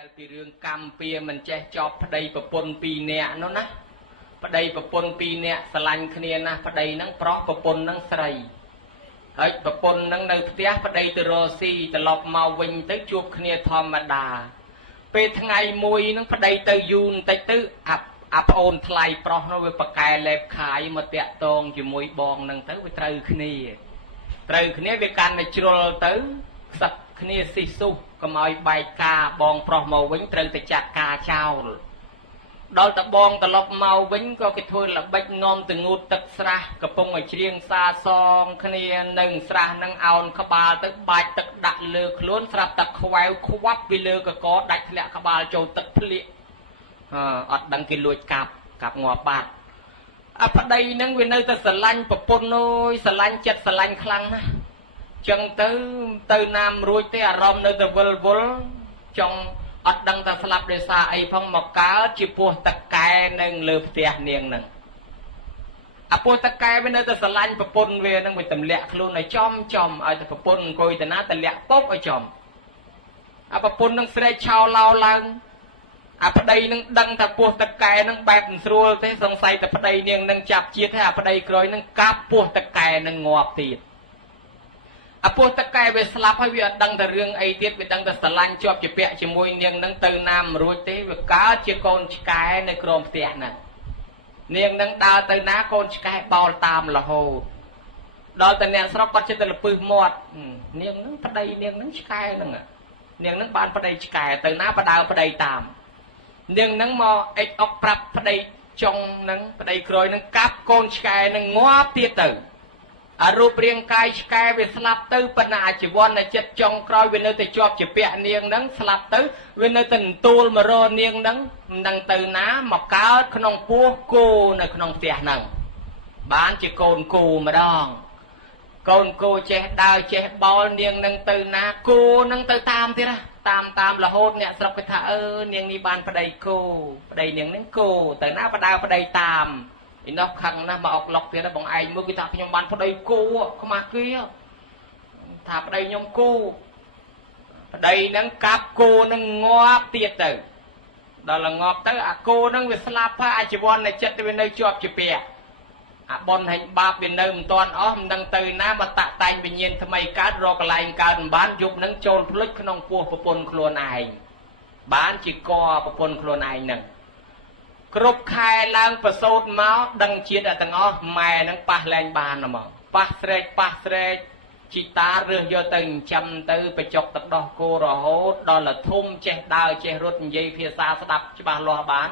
ដែលពីរឿងកម្មពៀមិនចេះចប់ប្តីប្រពន្ធពីរនាក់នោះណាប្តីប្រពន្ធពីរនាក់ស្រឡាញ់គ្នាណាប្តីហ្នឹងប្រុសប្រពន្ធហ្នឹងស្រីហើយប្រពន្ធហ្នឹងនៅផ្ទះប្តីទៅរកស៊ីត្រឡប់មកវិញទៅជួបគ្នាធម្មតាពេលថ្ងៃមួយហ្នឹងប្តីទៅយូរបន្តិចទៅអាប្អូនថ្លៃប្រុសនោះវាប្រកែលេបខាយមកតាក់តងជាមួយបងហ្នឹងទៅវាត្រូវគ្នាវាកាន់តែជ្រុលទៅខ្សឹបគ្នាស៊ីស៊ូកុំឲ្យបែកការបងប្រុសមកវិញត្រូវតែចាត់ការចោលដល់តបងត្រឡប់មកវិញក៏គេធ្វើល្បិចនាំទៅងូតទឹកស្រះកំពុងឲ្យច្រៀងសារសងគ្នានឹងស្រះនឹងអោនក្បាលទៅបាច់ទឹកដាក់លើខ្លួនស្រាប់តែខ្វែវខ្វាប់ពីលើកកដាច់ធ្លាក់ក្បាលចូលទឹកភ្លៀកអត់ដឹងគេលួចកាប់ងាប់បាត់អាប្តីហ្នឹងវានៅតែស្រឡាញ់ប្រពន្ធអើយស្រឡាញ់ចិត្តស្រឡាញ់ខ្លាំងណាស់ចឹងទៅណាមរួចទេអារម្មណ៍នៅតែវិលចង់អត់ដឹងថាស្លាប់ដោយសារអីផងមកកើតជាពោះតកែនៅលើផ្ទះនាងហ្នឹងអាពោះតកែវានៅតែស្រឡាញ់ប្រពន្ធវាហ្នឹងវាទម្លាក់ខ្លួនឲ្យចំឲ្យតែប្រពន្ធអង្គុយទៅណាទម្លាក់ពុកឲ្យចំអាប្រពន្ធនឹងស្រែកឆោឡោឡើងអាប្តីនឹងដឹងថាពោះតកែនឹងបែបមិនស្រួលទេសង្ស័យតែប្តីនាងនឹងចាប់ជាតិហើយអាប្តីក្រោយនឹងកាប់ពោះតកែនឹងងាប់ទៀតអាពោះតកែវាស្លាប់ហើយវាអត់ដឹងតែរឿងអីទៀតវាដឹងតែស្រឡាញ់ជាប់ជាពាក់ជាមួយនាងនឹងទៅណាមិនរួចទេវាកើតជាកូនឆ្កែនៅក្រោមផ្ទះហ្នឹងនាងនឹងដើរទៅណាកូនឆ្កែបោលតាមរហូតដល់តែអ្នកស្រុកគាត់ចិត្តទៅលពឹសមាត់នាងនឹងប្តីនាងនឹងឆ្កែហ្នឹងនាងនឹងបានប្តីឆ្កែទៅណាបដើប្តីតាមនាងនឹងមកអិចអុកប្រាប់ប្តីចុងនឹងប្តីក្រោយនឹងកាប់កូនឆ្កែនឹងងាប់ទៀតទៅអារូបរាងកាយឆ្កែវាស្លាប់ទៅប៉ុន្តែអាជីវ័ននៅចិត្តចុងក្រោយវានៅតែជាប់ជាពាក់នាងនឹងស្លាប់ទៅវានៅតែទូលមករកនាងនឹងមិនដឹងទៅណាមកកើតក្នុងពោះគោនៅក្នុងផ្ទះហ្នឹងបានជាកូនគោម្ដងកូនគោចេះដើរចេះបោលនាងនឹងទៅណាគោនឹងទៅតាមទៀតណាតាមរហូតអ្នកស្រុកគេថានាងនេះបានប្តីគោប្តីនាងនឹងគោទៅណាបដើប្តីតាមឯនោះខឹងណាស់មកអុកឡុកទៀតបងឯងមើលគេថាខ្ញុំបានប្តីគោខ្មាស់គេថាប្តីខ្ញុំគោប្តីនឹងកាប់គោនឹងងាប់ទៀតទៅដល់ងាប់ទៅអាគោនឹងវាស្លាប់ហើយអាជីវ័ននៃចិត្តវានៅជាប់ជាពាក់អាប៉ុនហែងបាបវានៅមិនទាន់អស់មិនដឹងទៅណាមកតាក់តែងវិញ្ញាណថ្មីកើតរកកន្លែងកើតមិនបានយប់នឹងចូលភ្លេចក្នុងពោះប្រពន្ធខ្លួនឯងបានជាកប្រពន្ធខ្លួនឯងនឹងគ្រប់ខែឡើងប្រសូតមកដឹងជាតិទាំងអស់ម៉ែនឹងប៉ះលែងបានហ្មងប៉ះស្រែកជីតារើសយកទៅចិញ្ចឹមទៅបញ្ចុកទឹកដោះគោរហូតដល់ធំចេះដើរចេះរត់និយាយភាសាស្ដាប់ច្បាស់លាស់បាន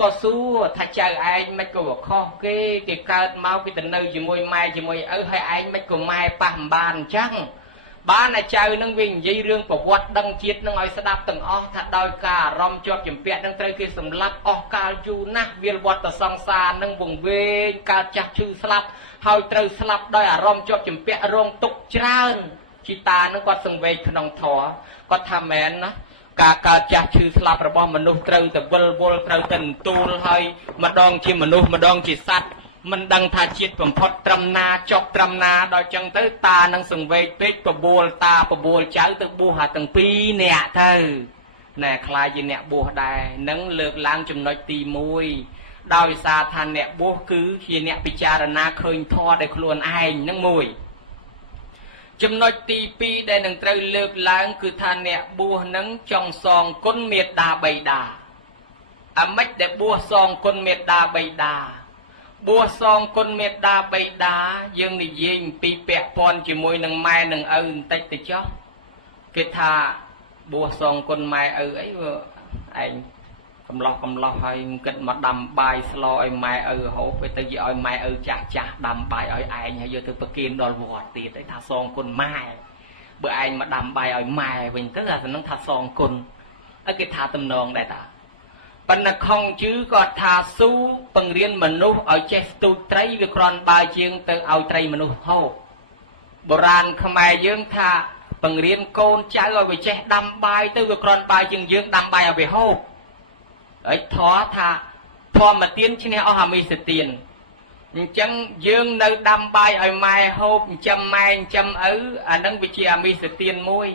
ក៏សួរថាចៅឯងមិនក៏ខុសគេកើតមកគេទៅនៅជាមួយម៉ែជាមួយឪហើយឯងមិនក៏ម៉ែប៉ះមិនបានអញ្ចឹងបានតែចៅនឹងវានិយាយរឿងប្រវត្តិដឹងជាតិនឹងឲ្យស្ដាប់ទាំងអស់ថាដោយការអារម្មណ៍ជាប់ជំពាក់នឹងត្រូវគេសម្លាប់អស់កាលយូរណាស់វាលវត្តសង្សារនឹងវង្វេងកើតចាស់ឈឺស្លាប់ហើយត្រូវស្លាប់ដោយអារម្មណ៍ជាប់ជំពាក់រងទុក្ខច្រើនជីតានឹងគាត់សង្វេគក្នុងធម៌គាត់ថាមែនណាការកើតចាស់ឈឺស្លាប់របស់មនុស្សត្រូវតែវិលវល់ត្រូវតែទូលហើយម្ដងជាមនុស្សម្ដងជាសត្វមិនដឹងថាជាតិបំផុតត្រឹមណាចប់ត្រឹមណាដល់ចឹងទៅតានឹងសង្វេគពេកបបួលតាបបួលចៅទៅបួសអាទាំងពីរនាក់ទៅណែខ្លាចជាអ្នកបួសដែរនឹងលើកឡើងចំណុចទី1ដោយសារថាអ្នកបួសគឺជាអ្នកពិចារណាឃើញធម៌ដោយខ្លួនឯងនឹងមួយចំណុចទី2ដែលនឹងត្រូវលើកឡើងគឺថាអ្នកបួសនឹងចង់សងគុណមេត្តាបិតាអាម៉េចដែលបួសសងគុណមេត្តាបិតាបួសសងគុណមេត្តាបិតាយើងនិយាយអំពីពាក់ព័ន្ធជាមួយនឹងម៉ែនឹងឪបន្តិចទៅចុះគេថាបួសសងគុណម៉ែឪអីឯងកំឡោះហើយគិតមកដាំបាយស្លឲ្យម៉ែឪហូបទៅយកឲ្យម៉ែឪចាស់ដាំបាយឲ្យឯងហើយយកទៅប្រគេនដល់វត្តទៀតឯងថាសងគុណម៉ែបើឯងមកដាំបាយឲ្យម៉ែវិញទៅអាហ្នឹងថាសងគុណហើយគេថាតំណងដែរតាបណ្ណខំជឺក៏ថាស៊ូបង្រៀនមនុស្សឲ្យចេះស្ទូចត្រីវាគ្រាន់បើជាងទៅឲ្យត្រីមនុស្សហូបបុរាណខ្មែរយើងថាបង្រៀនកូនចៅឲ្យវាចេះដាំបាយទៅវាគ្រាន់បើជាងយើងដាំបាយឲ្យវាហូបហើយធម៌ថាធម្មទានឈ្នះអស់អាមិសទានអញ្ចឹងយើងនៅដាំបាយឲ្យម៉ែហូបចិញ្ចឹមម៉ែចិញ្ចឹមឪអានឹងវាជាអាមិសទានមួយ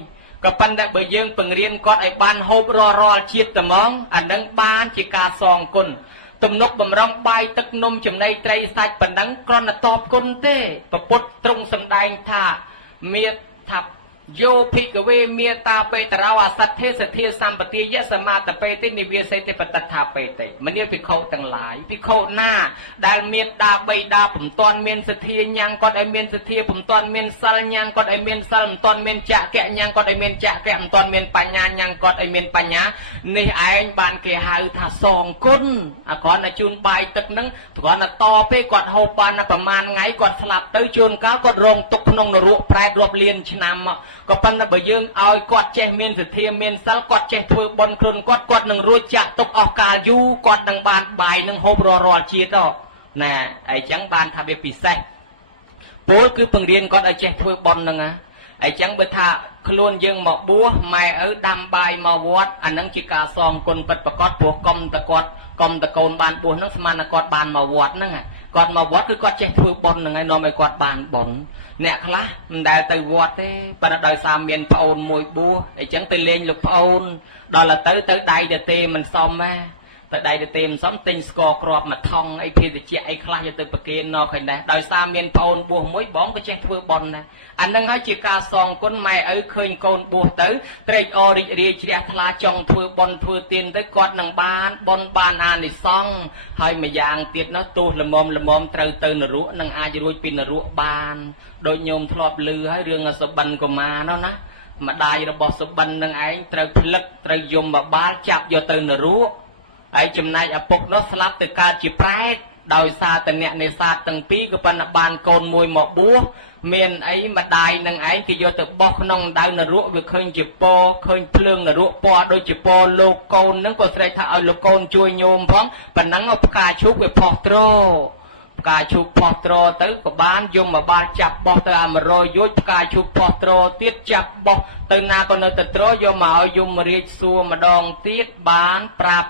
ก็ปันแต่เบยื่งเปิงเรียนกอดไอ้บ้านโฮบรอชีดตะมองอันนั้นบ้านจิกาซองกุนตุ่มนกบำรองใบตึกนมจำในไตรสัจปันดังกรอนตอบกุนเต้ประปุตตรงสำแดงท่าเมียทับโยภิกเวเมียตาเปตราวาสัตเทสเทสัมปติยะสมาตเปตินิเวเสติปตถาเปติมันเนี่ยพิเขาต่างหลายพิเขาหน้าดาลเมียดาใบดาผมตอนเมียนสเทียยังกอดไอเมียนสเทียผมตอนเมียนสัลยังกอดไอเมียนสัลตอนเมียนจะแกะยังกอดไอเมียนจะแกะตอนเมียนปัญญายังกอดไอเมียนปัญญาในไอ้บานเกหาถ้าสองกุนก่อนจูนใบตึกนึงก่อนต่อไปกอดโฮบานประมาณไงกอดสลับเตยจูนก้าวกอดรงตกนงนรุแปรรวบเลียนชนามก็ปันเบยื่งเอากอดเจเมียนสเทียเมียนสัลกอดเจถือบนครุนกอดหนึ่งรู้จักตกออกกายูกอดหนึ่งบานใบหนึ่งโฮบรอชีตน่ะไอ้จังบานทำเป็นปีเสปูคือเพิ่งเรียนกอดไอ้เจถือบนนึงไอ้จังเบท่าขลุ่นยังหมอกบัวไม่ดำใบมาวัดอันนั้นจิกาซองคนปัดประกอบพวกกอมตะโกนบานบัวนั่งสมานกอดบานมาวัดนั่งกอดมาวัดคือกอดเจถือบนนึงไอ้นอไม่กอดบานบนเนี่ยคลามันได้แต่วัดเต้ปนดอยสามเมียนพอนมวยบัวไอ้จังตีเลงลูกพอนดอละเตอได้เดเตมันซ้อมแม่แต่ได้เตมซ้อมติงสกอร์กรอบมาทองไอ้พีเจไอ้คลาจะตื่นประเกนนอใครได้ดอยสามเมียนพอนบัวมวยบ้องก็เจถือบนนะอันนั้นให้จิกาซองคนใหม่เคยโกนบัวเตอเตรอริเรียเจียทลาจงถือบนถือเตียนได้กอดหนังบานบนบานในซองให้มายางเตียนนะตัวละมอมเตอเตอหนรุหนังอาจรุยปีนรุบานโดยโยมทลอบลือให้เรื่องสบันก็มาแล้วนะมาได้ระบบสบันนังไอ้เตอพลึกเตอโยมมาบ้าจับโยเตอหนรุไอ้จำนายอปกนสลับตึกการจีแปรดอยซาตเนี่ยในซาตั้งปีก็ปนบานโกนมวยหมอกบัวเมียนไอ้มาได้นังไอ้ที่โยตึกบอกน้องดาวนรุวิเคยจีโปเคยเพลิงนรุปอโดยจีโปโลโกนนั่งก็ใส่ถ้าเอาโลโกนช่วยโยมพ้องปนังเอาปากาชุกไปพอกโตรกาชุกพอตรตื้อกับบ้านยมมาบ้านจับบอกเตอมารอยยุดกาชุกพอตรตีดจับบอกเตอนาคนเตอตรยมมาเอายมมาเรียกซัวมาดองตีดบ้านปรับ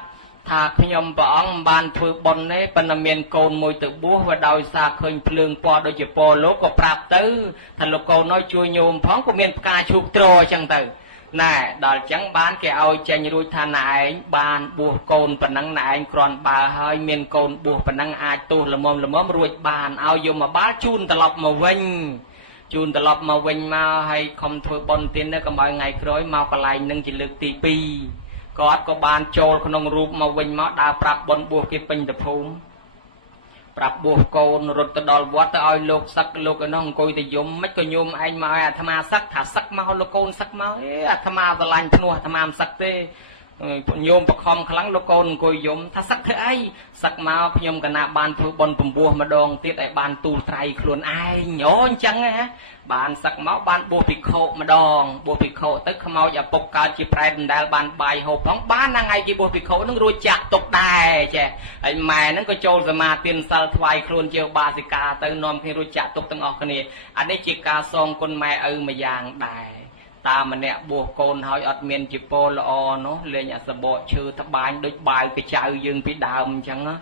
ถ้าขยมปองบ้านถือบนนี้ปนเมียนโกนมวยตึกบัวว่าดาวซาเคยเพลิงปอโดยจะปอโลก็ปรับตื้อถ้าโลโกน้อยช่วยโยมพ้องก็เมียนกาชุกโตรจังเตอน่ะดอลจังบ้านแกเอาใจรุยทานายบ้านบัวโกนปนังนายกรอนบาให้เมียนโกนบัวปนังอาตูละมอมรวยบ้านเอาโยมมาบ้านจูนตลบมาวิ่งจูนตลบมาวิ่งมาให้คอมถือบนเตียนเนี่ยก็มาไงคล้อยมากระไรนึงจะเลือกตีปีกอดก็บ้านโจลขนมรูปมาวิ่งมาดาปรับบนบัวกิเป็นตะพูมปรับบัวโกนรถตะดอลวัดตะออยโลกสักโลกน้องกุยตะยมไม่ก็ยมไอ้มาธรรมาสักถ้าสักมาโลโกนสักมาธรรมาตะลันพนัวธรรมาสักเตโยมประคอมครั้งโลโกนกุยยมถ้าสักเธอไอ้สักมาพยมกันนาบานถือบนปุ่มบัวมาดองตีไอ้บานตูไตรครวนไอ้โยนจังไงฮะบานสักมาบานบัวปิโคมาดองบัวปิโคตึกขมาอย่าปกการจีแปรนได้บานใบหอบน้องบ้านนางไงจีบัวปิโคนั่งรู้จักตกได้ใช่ไอ้แม่นั่งก็โจลสมาเตียนสัลทวายครวนเจียวบาสิกาเตินนอมที่รู้จักตกตั้งออกกันนี่อันนี้จีกาซองคนแม่มายางได้ตามันเนี่ยบัวโกนหอยอัดเมียนจีโปลอเนาะเลยอย่าสะบอชื่อทบายโดยใบไปเจ้ายืนไปดาวจังนะ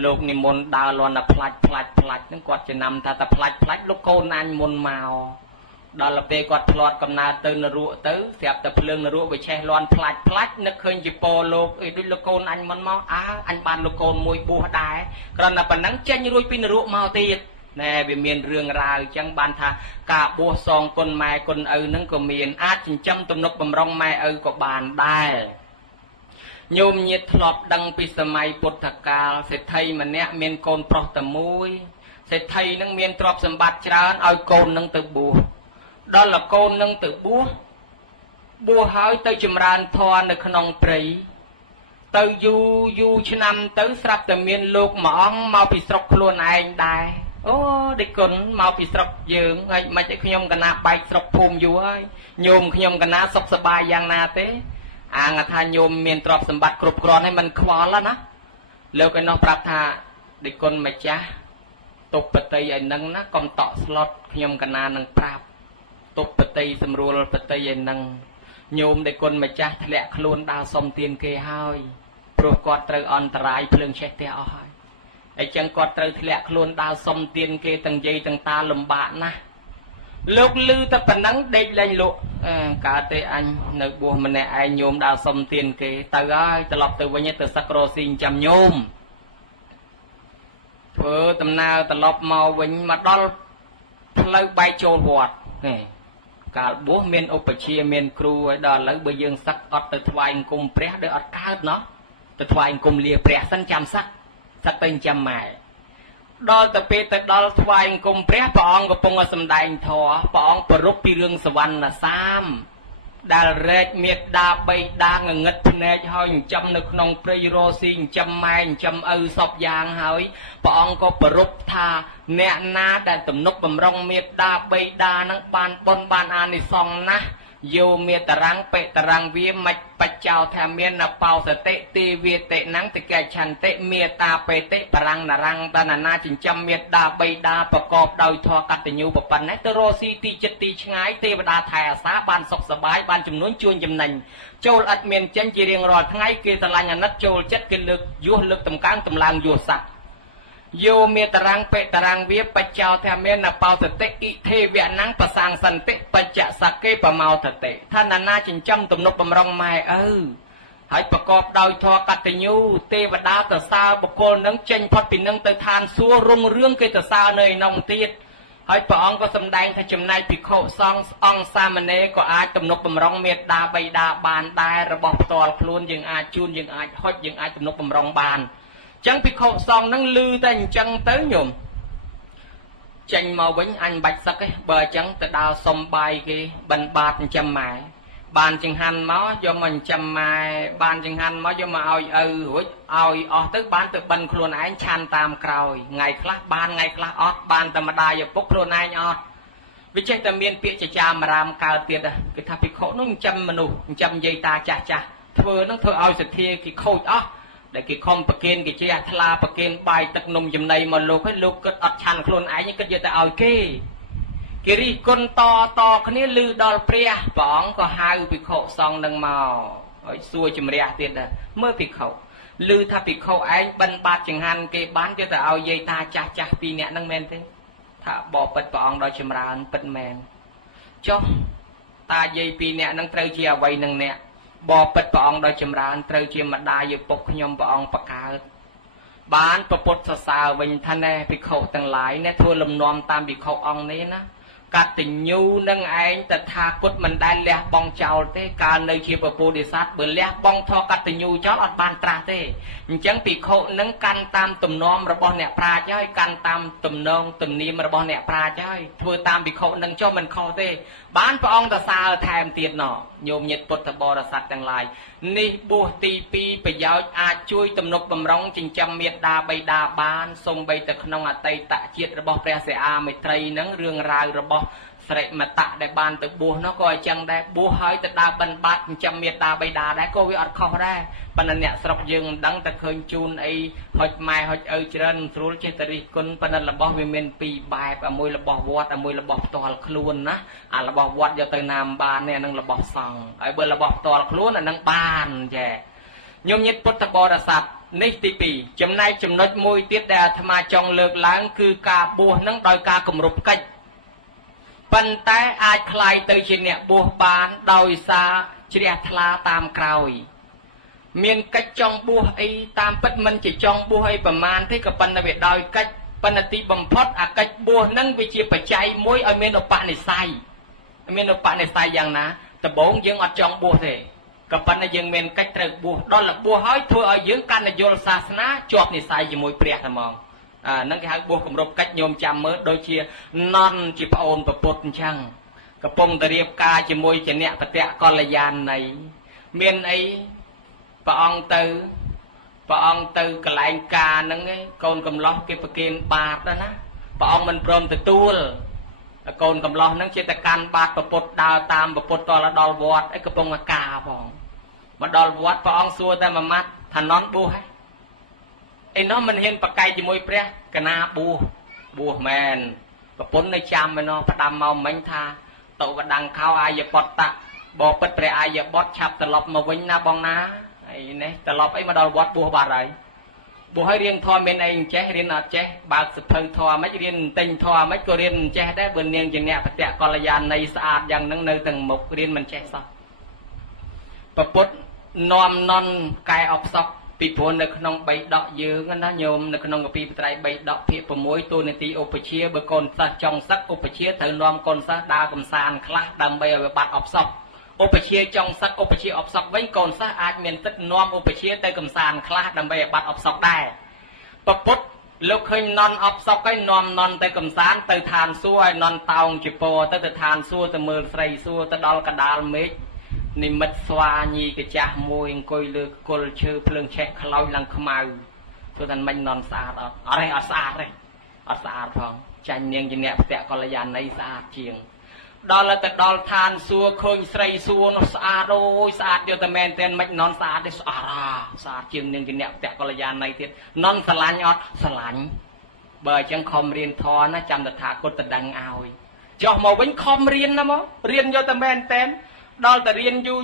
โลกนิมนต์ดาวลอนพลัดนั่งกอดจะนำถ้าแต่พลัดลูกโกนันมนเมาดอลเปกอดพลอดกำนาเตินรัวเต๋อเสียบแต่เพลิงรัวไปแช่ลอนพลัดนึกเคยจีโปโลกด้วยลูกโกนันมันเมาอันบานลูกโกนมวยบัวได้กระนั้นปนังเจนรุยปีนรัวเมาตีแน่เบียเมียนเรื่องราวจังบานทากาบัวซองคนแม่คนนั่งก็เมียนอาจจิงจำตุนกบำรองแม่ก็บานได้โยมเงียทลอบดังปีสมัยพุทธกาลเศรษฐีมันเนี่ยเมียนโกนปลอกตะมุยเศรษฐีนั่งเมียนตรอบสมบัติจราเอาโกนนั่งตือบัวดอลละโกนนั่งตือบัวหายเตยจมรานทอนในขนมปรีเตยยูชนำเตยสลับแต่เมียนลูกหมองมาพิศรกครัวไอ้ได้โอ้เด็กคนมาพิศรกยืงไอ้มาจะขยมกันนาไปสรกภูมิอยู่ไอ้โยมขยมกันนาสบสบายอย่างนาเต้อ่างทานโยมเมียนตรอบสมบัติกรุบกรอนให้มันคว้าแล้วนะแล้วก็น้องปรับทาเด็กคนมาจ้าตกปฏิไอ้นังนะกอมต่อสล็อตขยมกันนานังปรับตกปฏิสำรวจปฏิไอ้นังโยมเด็กคนมาจ้าทะเลคลุนดาวสมเตียนเกยห้อยโปรกอดเตออันตรายเพลิงเชตเตอหอยไอ้จังกอดเตอทะเลคลุนดาวสมเตียนเกยตั้งใจตั้งตาลำบากนะ លោកលឺតែប៉ុណ្ណឹងដេកលេងលក់កើតទេអញនៅបួសម្នាក់ឯងញោមដើរសុំទានគេទៅហើយត្រឡប់ទៅវិញទៅសឹករស់ស៊ីចាំញោមធ្វើដំណើរត្រឡប់មកវិញមកដល់ផ្លូវបែកចូលវត្តកាលបួសមានឧបជាមានគ្រូឲ្យដល់ឥឡូវបើយើងសឹកអត់ទៅថ្វាយអង្គមព្រះដូចអត់កើតណោះទៅថ្វាយអង្គមលាព្រះសិនចាំសឹកទៅចាំម៉ែដល់ទៅពេលទៅដល់ថ្វាយអង្គមព្រះព្រះអង្គកំពុងសម្ដែងធម៌ព្រះអង្គប្រពពីរឿងសវណ្ណសាមដែលរែកមេត្តាបៃតាងងឹតភ្នែកហើយចិញ្ចឹមនៅក្នុងព្រៃរស់ស៊ីចិញ្ចឹមម៉ែចិញ្ចឹមឪសពយ៉ាងហើយព្រះអង្គក៏ប្រពថាអ្នកណាដែលទំនុកបំរុងមេត្តាបៃតានឹងបានបុណ្យបានអានិសង្សណាស់យោមេតរាំងបេតរាំងវាមិនបច្ចោថាមានណបោសតិទេវាតិណੰតិកេឆន្តិមេត្តាបេតិបរាំងនរាំងតនណាចិញ្ចឹមមេត្តាបៃតាប្រកបដោយធម៌កតញ្ញូប្រពន្ធទៅរស់ស៊ីទីចិត្តទីឆ្ងាយទេវតាថែអាសាបានសុខសប្បាយបានចំនួនជួនចំណេញចូលឥតមានចិញ្ចជារៀងរាល់ថ្ងៃគេស្រឡាញ់អាណិតចូលចិត្តគេលើកយោះលើកតម្កើងតម្លើងយោះស័ក្តិយោមេតរាំងបេតរាំងវាបច្ចោថាមានណបោសតិអ៊ីទេវៈណੰបសាងសន្តិបច្ចៈសកេបមោទតិថាណានាចិញ្ចឹមទំនុកបំរុងម៉ែឪហើយប្រកបដោយធម៌កតញ្ញូទេវតាទៅសើបុគ្គលនឹងចេញផុតពីនឹងទៅឋានសួគ៌រុងរឿងគេទៅសើនៅឯនោះទៀតហើយព្រះអង្គក៏សម្ដែងថាចំណែកភិក្ខុសង្ឃអង្គសាមណេរក៏អាចទំនុកបំរុងមេត្តាបៃតាបានដែររបស់ផ្ទាល់ខ្លួនយើងអាចជូនយើងអាចហុចយើងអាចទំនុកបំរុងបានចឹងភិក្ខុសង្ឃនឹងលឺតែអញ្ចឹងទៅញោមចេញមកវិញអញបាច់សឹកទេបើអញ្ចឹងទៅដើរសុំបាយគេបិណ្ឌបាតចិញ្ចឹមម៉ែបានចង្ហាន់មកយកមកចិញ្ចឹមម៉ែបានចង្ហាន់មកយកមកឲ្យឪរួចឲ្យអស់ទៅបានទៅបិណ្ឌខ្លួនឯងឆាន់តាមក្រោយថ្ងៃខ្លះបានថ្ងៃខ្លះអត់បានតែម្ដាយឪពុកខ្លួនឯងអត់វាចេះតែមានពាក្យចចាមរាមកើតទៀតគេថាភិក្ខុនោះចិញ្ចឹមមនុស្សចិញ្ចឹមយាយតាចាស់ចាស់ធ្វើនឹងធ្វើឲ្យសទ្ធាគេខូចអស់ដែលគេខំប្រគិនគេជ្រះថ្លាប្រគិនបាយទឹកនំចំណីមកលោកឲ្យលោកគិតអត់ឆាន់ខ្លួនឯងគិតយកតែឲ្យគេរិះគន់តគ្នាលឺដល់ព្រះអង្គក៏ហៅភិក្ខុសង្ឃនឹងមកឲ្យសួរជំរះទៀតដែរមើលភិក្ខុលឺថាភិក្ខុឯងបិណ្ឌបាតចង្ហាន់គេបានយកតែឲ្យយាយតាចាស់ចាស់ពីរនាក់នឹងមែនទេថាបបិទ្ធព្រះអង្គដល់ចម្រើនពិតមែនចុះតាយាយពីរនាក់នឹងត្រូវជាអ្វីនឹងអ្នកបបិទ្ធព្រះអង្គដល់ចម្រើនត្រូវជាម្ដាយឪពុកខ្ញុំព្រះអង្គបកើតបានប្រពុតសរសើរវិញថាណែភិក្ខុទាំងឡាយអ្នកធ្វើលំនាំតាមភិក្ខុអង្គនេះណាកតញ្ញូនឹងឯងតថាគតមិនដែលលះបង់ចោលទេកាលនៅជាពពុទ្ធិស័តបើលះបង់ធម៌កតញ្ញូចោលអត់បានត្រាស់ទេអញ្ចឹងភិក្ខុនឹងកាន់តាមទំនំរបស់អ្នកប្រាជ្ញហើយកាន់តាមទំនងទំនៀមរបស់អ្នកប្រាជ្ញហើយធ្វើតាមភិក្ខុនឹងចុះមិនខុសទេបានព្រះអង្គតសើថែមទៀតណោះញោមញាតិពុទ្ធបរិស័ទទាំងឡាយនេះបួសទី2ប្រយោជន៍អាចជួយទំនុកបំរុងចិញ្ចឹមមេត្តាបៃតាបានសូម្បីតែក្នុងអតីតជាតិរបស់ព្រះសិអាមេត្រីនឹងរឿងរ៉ាវរបស់ស្រីមតៈដែលបានទៅបួសនោះក៏អញ្ចឹងដែរបួសហើយទៅដើរបិណ្ឌបាតចិញ្ចឹមមេត្តាបៃតាដែរក៏វាអត់ខុសដែរប៉ុន្តែអ្នកស្រុកយើងមិនដឹងតែឃើញជូនអីហុចម៉ែហុចឪច្រើនស្រួលចេះតែរិះគន់ប៉ុន្តែរបស់វាមានពីរបែបមួយរបស់វត្តមួយរបស់ផ្ទាល់ខ្លួនណាអារបស់វត្តយកទៅណាមបាននេះអានឹងរបស់សង្ឃហើយបើរបស់ផ្ទាល់ខ្លួនអានឹងបានចាញោមញាតិពុទ្ធបរិស័ទនេះទី2ចំណែកចំណុចមួយទៀតដែលអាត្មាចង់លើកឡើងគឺការបួសនឹងដោយការគម្រប់កិច្ចប៉ុន្តែអាចคล้ายទៅជាអ្នកបួសបានដោយសារជ្រះថ្លាតាមក្រោយមានកិច្ចចង់បួសអីតាមពិតមិនជាចង់បួសអីប្រមាណទេក៏ប៉ុន្តែវាដោយកិច្ចប៉ុន្តែទីបំផុតអាកិច្ចបួសនឹងវាជាបច្ច័យមួយឲ្យមានឧបនិស្ស័យយ៉ាងណាដំបូងយើងអត់ចង់បួសទេក៏ប៉ុន្តែយើងមានកិច្ចត្រូវបួសដល់បួសហើយធ្វើឲ្យយើងកាន់តែយល់សាសនាជាប់និស្ស័យជាមួយព្រះតែហ្មងហ្នឹងគេហៅបួសគម្រប់កិច្ចញោមចាំមើលដូចជានន់ជាប្អូនប្រពុតអញ្ចឹងកំពុងតែរៀបការជាមួយជាអ្នកបតៈកល្យាណីមានអីព្រះអង្គទៅកន្លែងការហ្នឹងឯងកូនកំឡោះគេប្រគេនបាតណាព្រះអង្គមិនព្រមទទួលកូនកំឡោះហ្នឹងជាតែកាន់បាតប្រពុតដើរតាមប្រពុតតដល់វត្តអីកំពុងមកការផងមកដល់វត្តព្រះអង្គសួរតែមួយម៉ាត់ថានន់បួសឯនោះមិនហ៊ានប្រកែកជាមួយព្រះកណាបួសមែនប្រពន្ធនៅចាំឯនោះផ្ដាំមកមិញថាតវដង្ខោអាយបតៈបបិទ្ធព្រះអាយបុត្រឆាប់ត្រឡប់មកវិញណាបងណាអីនេះត្រឡប់អីមកដល់វត្តបួសបាត់ហើយ buộc hơi riêng thò bên anh chế riêng ở chế bạc sập thơ thò mấy riêng tình thò mấy cô riêng chế đấy bên niên chừng nè phải còn là dàn này sạch dàn nâng nơi từng một riêng mình chế sao bậc bút nom non cài ọc sọc bị phun được nông bay đọ dữ nó nhôm được nông bị trái bay đọ phía của mối tôi nên tí ốp chia bờ con sa trong sắc ốp chia thử nom con sa đa cầm sàn khla đầm bay ở bạt ọc sọc ốp chia trong sắc ốp chia ọc sọc với con sa ai miền tích nom ốp chia tay cầm sàn khla đầm bay ở bạt ọc sọc đài bậc bút lúc khơi non ọc sọc cái nom non tay cầm sàn từ thàn xuôi non tàu chụp po tới từ thàn xuôi từ mưa sậy xuôi tới đo cả đal mấyนิมิตสวานีกระจายมวยกอยเลือกกลเชื่อเพลิงแฉกลอยลังขมาตัวนั้นมันนอนสะอาดอะไรสะอาดเลยสะอาดพองใจเนียงจะเนี่ยแต่กลยานในสะอาดเชียงดอลแต่ดอลทานซัวเคยใส่ซัวนสะอาดโอ้ยสะอาดเดียวแต่แมนเต้นมันนอนสะอาดได้สะอาดเชียงเนียงจะเนี่ยแต่กลยานในเทียนนอนสลายอดสลายเบอร์จังคอมเรียนทอนะจำแต่ถากดแต่ดังเอาจอกมาวิ่งคอมเรียนนะมั้งเรียนเดียวแต่แมนเต้นดอลแต่เรียนยู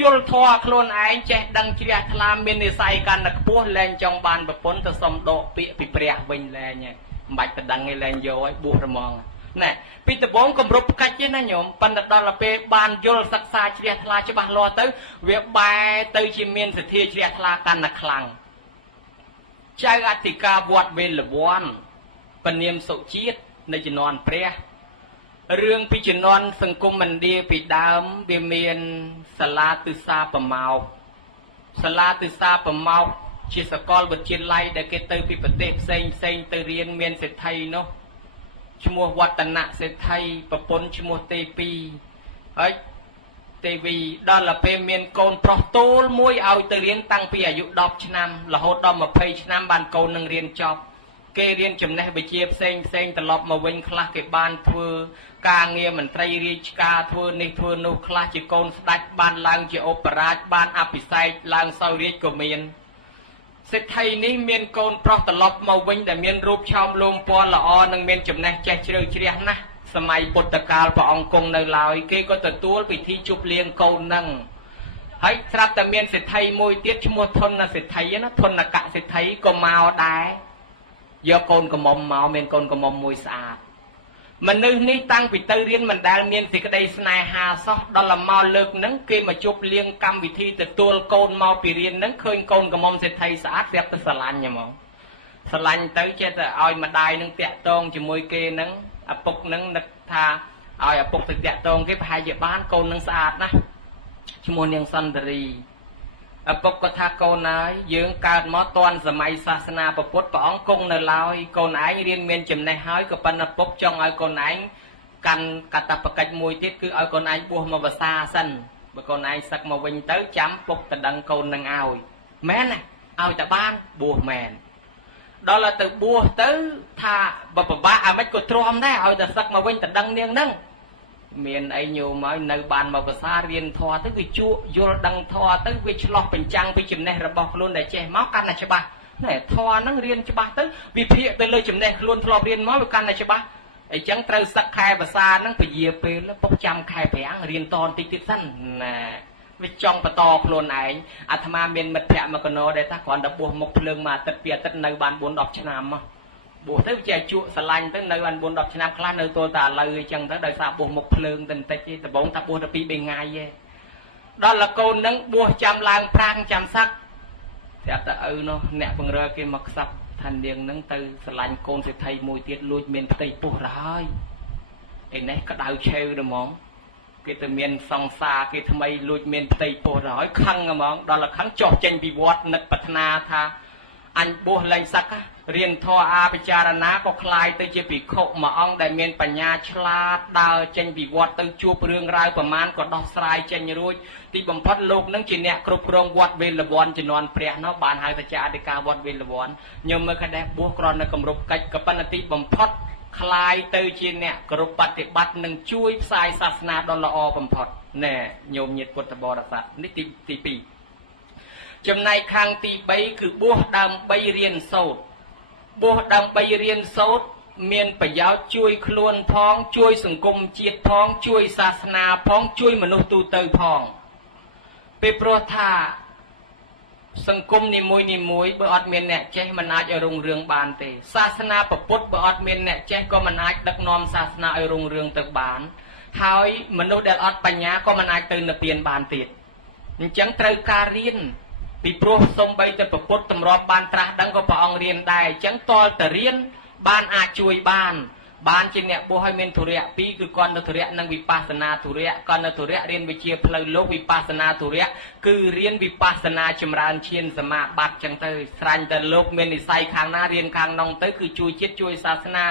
ยุลทอโคลนไอเจดังเชียทลามเมนิไซกันนักพวกแรงจงบานแบบพ้นแต่สมโดปีปีเปรียวิญแรงเนี่ยบัดแต่ดังไงแรงโย่บุรมองเนี่ยปีตะบงกำรุบกัดเจนะโยมปันดอลเปบานยุลศักษาเชียทลาจะบานรอเตอเวียบายเตอจิเมียนสถีเชียทลากันนักคลังใจอติกาบวชเวลบวนปเนียมสุจีตในจนอนเปรียเรื่องพิจารณาสังคมมันดีปิดดามเบียเมียนสลาตุซาปะเมาสลาตุซาปะเมาชีสกอลบทเชียนไล่เด็กเตอร์พิปเตะเซงเตอเรียนเมียนเศรษฐีเนาะชั่วโมงวัฒนะเศรษฐีปะปนชั่วโมงเตปีเฮ้ยเตวีดอลเปเมียนโกนพรอตูลมวยเอาเตอเรียนตั้งปีอายุดอกชนำละโหดดอมมาเพย์ชนำบานโกนนังเรียนจอบเกเรียนจำแนกไปเจียบเซงตลอดมาวิ่งคลาเก็บบานทัวกางเงียมันไตรรีชกาทัวในทัวนุคลาจิโกนสดัดบานลางจิโอปราชบานอภิไซลางเซาเรียกเมียนเศรษฐีนี้เมียนโกนเพราะตลอดมาวิ่งแต่เมียนรูปชาวลมปอละอนังเมียนจำแนกใจเฉลียนะสมัยปุตตะกาลพระองค์กงในลาวเกก็ตัวตัวไปที่จุบเลี้ยงโกนนั่งให้ทรัพย์แต่เมียนเศรษฐีมวยเตี้ยชมัวทนนะเศรษฐีนะทนนะกะเศรษฐีก็มาได้ยกโกนกระหม่อมเมาเมียนโกนกระหม่อมมวยสะอาดมันนึกนี่ตั้งปิดเตอเรียนมันได้เมียนสิกระไดสนายหาซอกดอลลาร์มาเลิกนั้นเกมาจุบเลี้ยงกรรมวิธีแต่ตัวโกนเมาปีเรียนนั้นเคยโกนกระหม่อมเศรษฐีสะอาดเสียบแต่สลันอย่างมั้งสลันเตอเจแต่เอามาได้นึงเตะตรงจมวยเกนั้นอปุกนั้นนักทาเอาอปุกเตะตรงเก็บหายจากบ้านโกนนั้นสะอาดนะจมวยยังซันดรีอปกทาโกนายยืงการมอตอนสมัยศาสนาประพุทธพระองค์กงในลาวโกนายเรียนเมียนจำในหายกับปนปกจงเอาโกนายกันกัตปะกัจมวยติดคือเอาโกนายบัวมาภาษาสั้นบโกนายสักมาวิ่งเต้จำปกตะดังโกนนังเอาแม่น่ะเอาแต่บ้านบัวแมนđó là từบัวtới thà bàไม่กดทรอมได้เอาแต่สักมาวิ่งตะดังเนียงนั่งเมียนไอโยมาในบ้านมาภาษาเรียนทอตึกวิจุโยดังทอตึกวิชลอกเป็นจังไปจิมในระบบล้วนได้เจ้มากันนะใช่ปะเนี่ยทอนั่งเรียนใช่ปะตึกวิเพียไปเลยจิมในล้วนทอเรียนมาไปกันนะใช่ปะไอจังเตอสักใครภาษานั่งไปเยียไปแล้วปกจำใครไปอังเรียนตอนติดสั้นน่ะวิจงประตอโคลนไออาตมาเมียนมัดแผลมากโนได้ถ้าก่อนดับบัวมกเพลิงมาตัดเปียตัดในบ้านบนดอกชนามมาบัวเท่าใจจุสลันตั้งในวันบนดอกชนะคลาในตัวตาเลยจังตั้งได้สาบัวหมกเพลิงตั้งแต่ที่แต่บ่งตาบัวตะปีเป็นไงเย่ดอลละโกนนั่งบัวจำลางพรางจำซักแต่แต่เนาะเนี่ยบังเรอกิมักซับทันเดียงนั่งตื่นสลันโกนเสไทยมวยเตี้ยลุยเมียนไตปูร้ายไอ้เนี่ยก็ดาวเชลเดมองกิตเมียนซองซากิทำไมลุยเมียนไตปูร้ายครั้งมองดอลละครั้งจอบเจนปีวัดนักปัฒนาธาอันบัวแรงซักเรียนทออาปิจารณาก็คลายตัวเจปิโคมาอ่องได้เมียนปัญญาฉลาดดาวเจนบีวัดตัวจูบเรื่องราวประมาณก็ดอกสายเจนรุ่ยที่บำพัดโลกนั่งจีเนี่ยกรุบกรองวัดเวลบอนจะนอนเปรียเนาะบานหายตาจาดิกาวัดเวลบอนยมเมื่อคดีบัวกรอนในกำรุบกัดกับปนติบำพัดคลายตัวจีเนี่ยกรุบปฏิบัติหนึ่งช่วยสายศาสนาดอลลาร์บำพัดเนี่ยโยมเงียดพุทธบริษัทนิติปีจำในคางตีใบคือบัวดำใบเรียนโสดบัวดำใบเรียนโสดเมียนประยาวช่วยคลวนพ้องช่วยสังคมเจียดพ้องช่วยศาสนาพ้องช่วยมนุษย์ตูเตยพ้องเปโปรธา សង្គមនីមួយបើអត់មានអ្នកចេះមិនអាចឲ្យរុងរឿងបានទេសាសនាពុទ្ធបើអត់មានអ្នកចេះក៏មិនអាចដឹកនាំសាសនាឲ្យរុងរឿងទៅបានហើយមនុស្សដែលអត់បញ្ញាក៏មិនអាចទៅនិព្វានបានទៀតអញ្ចឹងត្រូវការរៀនពីព្រោះសំបីតែពុទ្ធតម្រាប់បានត្រាស់ដឹងក៏ព្រះអង្គរៀនដែរអញ្ចឹងតលតែរៀនបានអាចជួយបានជាអ្នកបួសឲ្យមានធុរៈពីរគឺគាត់នៅធុរៈនិងវិបស្សនាធុរៈគាត់នៅធុរៈរៀនវិជ្ជាផ្លូវលោកវិបស្សនាធុរៈគឺរៀនវិបស្សនាចម្រើនឈានសមាបត្តិចឹងទៅស្រាញ់តែលោកមាននិស័យខាងណារៀនខាងនោះទៅគឺជួយចិត្តជួយសាសនា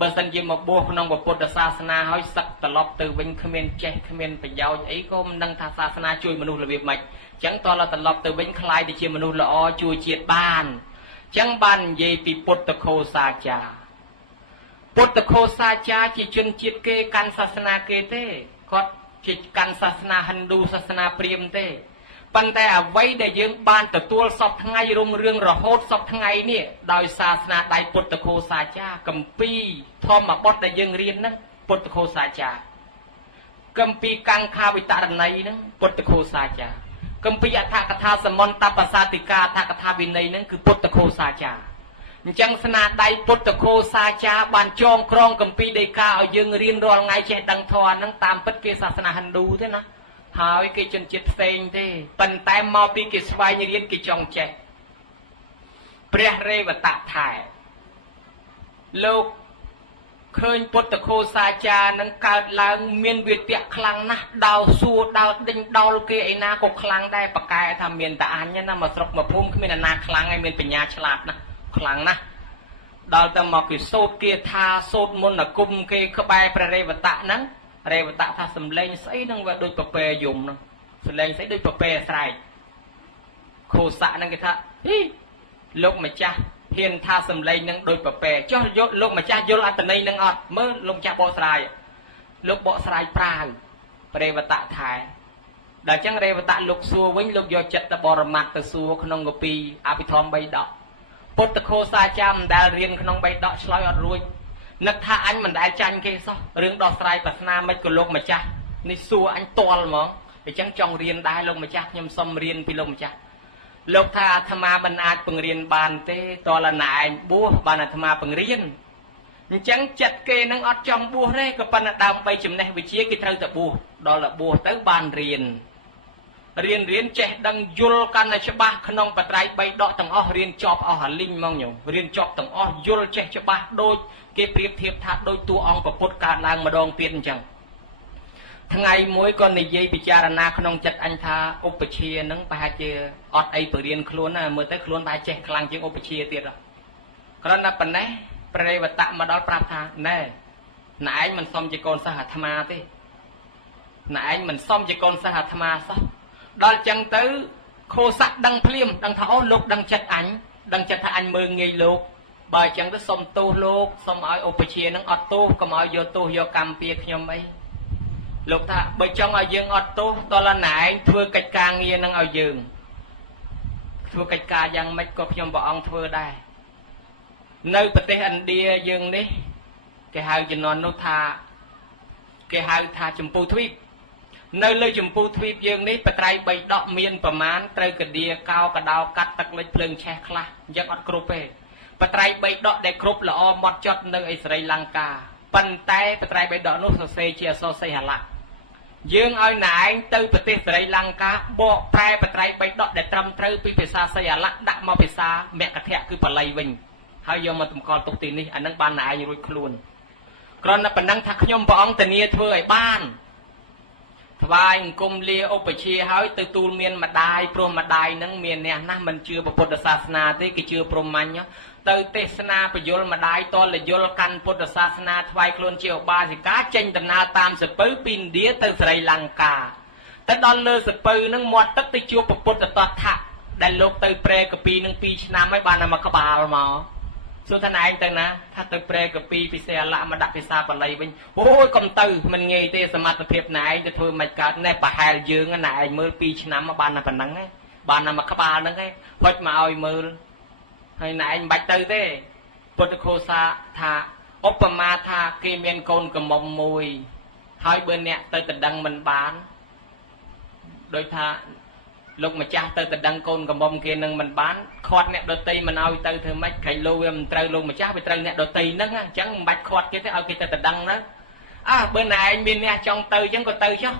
បើសិនជាមកបួសក្នុងពុទ្ធសាសនាហើយសឹកត្រឡប់ទៅវិញគ្មានចេះគ្មានប្រយោជន៍អីក៏មិនដឹងថាសាសនាជួយមនុស្សរបៀបម៉េចចឹងតើត្រឡប់ទៅវិញខ្លាយទៅជាមនុស្សល្អជួយជាតិបានចឹងបាននិយាយពីពុទ្ធខោសាចារពុទ្ធខោសាចារជាជនជាតិគេកាន់សាសនាគេទេគាត់ជាកាន់សាសនាហិណ្ឌូសាសនាព្រាហ្មណ៍ទេប៉ុន្តែអ្វីដែលយើងបានទទួលសពថ្ងៃរុងរឿងរហូតសពថ្ងៃនេះដោយសាសនាដៃពុទ្ធខោសាចារគម្ពីរធម្មបទដែលយើងរៀនហ្នឹងពុទ្ធខោសាចារគម្ពីរកង្ខាវិតរណីហ្នឹងពុទ្ធខោសាចារគម្ពីរអដ្ឋកថាសមន្តបសាតិកាអដ្ឋកថាវិន័យហ្នឹងគឺពុទ្ធខោសាចារអញ្ចឹងស្នាដៃពុទ្ធខោសាចារបានចងក្រងគម្ពីរដីកាឲ្យយើងរៀនរាល់ថ្ងៃចេះដឹងធម៌ហ្នឹងតាមពិតគេសាសនាហិណ្ឌូទេណាហើយគេជនជាតិផ្សេងទេប៉ុន្តែមកពីគេស្វែងរៀនគេចង់ចេះព្រះរេវតៈថែលោកឃើញពុទ្ធខោសាចារនឹងកើតឡើងមានវិទ្យាខ្លាំងណាស់ដោសួរដោដេញដោលគេឯណាក៏ខ្លាំងដែរប៉កែថាមានតែអញណាមកស្រុកមកភូមិគ្មានអាណាខ្លាំងហើយមានបញ្ញាឆ្លាតណាស់ខ្លាំងណាស់ដល់ទៅមកគេសូត្រគាថាសូត្រមន្តអាគមគេក្បែរព្រះរេវតៈហ្នឹងរេវតៈថាសំឡេងស្អីហ្នឹងវាដូចពពែយំហ្នឹងសំឡេងស្អីដូចពពែស្រែកខោសៈហ្នឹងគេថាហីលោកម្ចាស់ហ៊ានថាសំឡេងហ្នឹងដូចពពែចុះយល់លោកម្ចាស់យល់អត្តន័យហ្នឹងអត់មើលលោកម្ចាស់បកស្រាយលោកបកស្រាយប្រាវព្រះរេវតៈថែដល់ចឹងរេវតៈលោកសួរវិញលោកយកចិត្តបរមត្តទៅសួរក្នុងកពីអភិធម្ម3ដកពុទ្ធខោសាចារមិនដែលរៀនក្នុង3ដកឆ្លើយអត់រួចនឹកថាអញមិនដែលចាញ់គេសោះរឿងដោះស្រាយប្រស្នាមិនក៏លោកម្ចាស់នេះសួរអញតល់ហ្មងអញ្ចឹងចង់រៀនដែរលោកម្ចាស់ខ្ញុំសុំរៀនពីលោកម្ចាស់លោកថាអាត្មាមិនអាចបង្រៀនបានទេតលណាឯងបួសបានអាត្មាបង្រៀនអញ្ចឹងចិត្តគេនឹងអត់ចង់បួសទេក៏ប៉ុន្តែដើម្បីចំណេះវិជ្ជាគេត្រូវតែបួសដល់បួសទៅបានរៀនចេះដឹងយល់កាន់តែច្បាស់ក្នុងបត្រៃ3ដកទាំងអស់រៀនចប់អស់អាលីងហ្មងញោមរៀនចប់ទាំងអស់យល់ចេះច្បាស់ដូចគេប្រៀបធៀបថាដូចតួអង្គពុទ្ធកើតឡើងម្ដងទៀតអញ្ចឹងថ្ងៃមួយក៏និយាយពិចារណាក្នុងចិត្តអញថាឧបជានឹងប្រហែលជាអត់អីបរៀនខ្លួនណាមើលទៅខ្លួនតែចេះខ្លាំងជាងឧបជាទៀតគ្រាន់តែប៉ុណ្ណេះព្រះរេវតៈមកដល់ប្រាប់ថាណែណែឯងមិនសមជាកូនសិស្សអាត្មាទេណែឯងមិនសមជាកូនសិស្សអាត្មាសោះដល់ចឹងទៅខោសៈដឹងភ្លាមដឹងថាអូលោកដឹងចិត្តអញដឹងចិត្តថាអញមើលងាយលោកបើចឹងទៅសុំទោសលោកសុំឲ្យឧបជានឹងអត់ទោសកុំឲ្យយកទោសយកកម្មពៀខ្ញុំអីលោកថាបើចង់ឲ្យយើងអត់ទោសដល់ណែឯងធ្វើកិច្ចការងារនឹងឲ្យយើងធ្វើកិច្ចការយ៉ាងម៉េចក៏ខ្ញុំព្រះអង្គធ្វើដែរនៅប្រទេសឥណ្ឌាយើងនេះគេហៅជំនាន់នោះថាគេហៅថាចម្ពូទ្វីបនៅលើចម្ពូទ្វីបយើងនេះបត្រៃ3ដកមានប្រមាណត្រូវកដៀកោកដោកាត់ទឹកលិចភ្លើងឆេះខ្លះអញ្ចឹងអត់គ្រប់ទេបត្រៃ3ដកដែលគ្រប់ល្អម៉ត់ចត់នៅឯស្រីលង្កាប៉ុន្តែបត្រៃ3ដកនោះសរសេរជាអក្សរសីហលៈយើងឲ្យណែឯងទៅប្រទេសស្រីលង្កាបកប្រែបត្រៃ3ដកដែលត្រឹមត្រូវពីភាសាសីហលៈដាក់មកភាសាមគ្គធៈគឺបាលីវិញហើយយកមកតម្កល់ទុកទីនេះអានឹងបានណែឯងរួចខ្លួនគ្រាន់តែប៉ុណ្ណឹងថាខ្ញុំព្រះអង្គធានាធ្វើឲ្យបានថ្វាយអង្គមលាឧបជាហើយទៅទូលមានម្ដាយព្រោះម្ដាយនឹងមានអ្នកណាស់មិនជឿពុទ្ធសាសនាទេគេជឿព្រហ្មញ្ញទៅទេសនាបយលម្ដាយតលយលកាន់ពុទ្ធសាសនាថ្វាយខ្លួនជាឧបាសិកាចេញដំណើរតាមសពៅពីឥណ្ឌាទៅស្រីលង្កាទៅដល់លើសពៅនឹងមាត់ទឹកទៅជួបពុទ្ធតថៈដែលលោកទៅព្រែកពីនឹង2ឆ្នាំហើយបានមកក្បាលមកសួរថាឯងទៅណាថាទៅព្រែកពីពិសេសលៈមកដាក់ភាសាបាលីវិញអូយកុំទៅមិនងាយទេសមត្ថភាពណែឯងទៅធ្វើមិនកើតណែប្រហែលយើងណែឯងមើល2ឆ្នាំមកបានតែប៉ុណ្ណឹងឯងបានតែមកក្បាលហ្នឹងឯងហុចមកឲ្យមើលហើយណែឯងមិនបាច់ទៅទេពុទ្ធខោសាថាឧបមាថាគេមានកូនកំមុំមួយហើយបើអ្នកទៅដណ្ដឹងមិនបានដោយថា លោកម្ចាស់ទៅដឹងកូនកមុំគេនឹងមិនបានខាត់អ្នកដតីមិនឲ្យទៅធ្វើម៉េចក្រែងលោវាមិនត្រូវលោកម្ចាស់វាត្រូវអ្នកដតីហ្នឹងអញ្ចឹងមិនបាច់ខាត់គេទេឲ្យគេទៅដឹងទៅបើណែឯងមានអ្នកចង់ទៅអញ្ចឹងក៏ទៅចុះ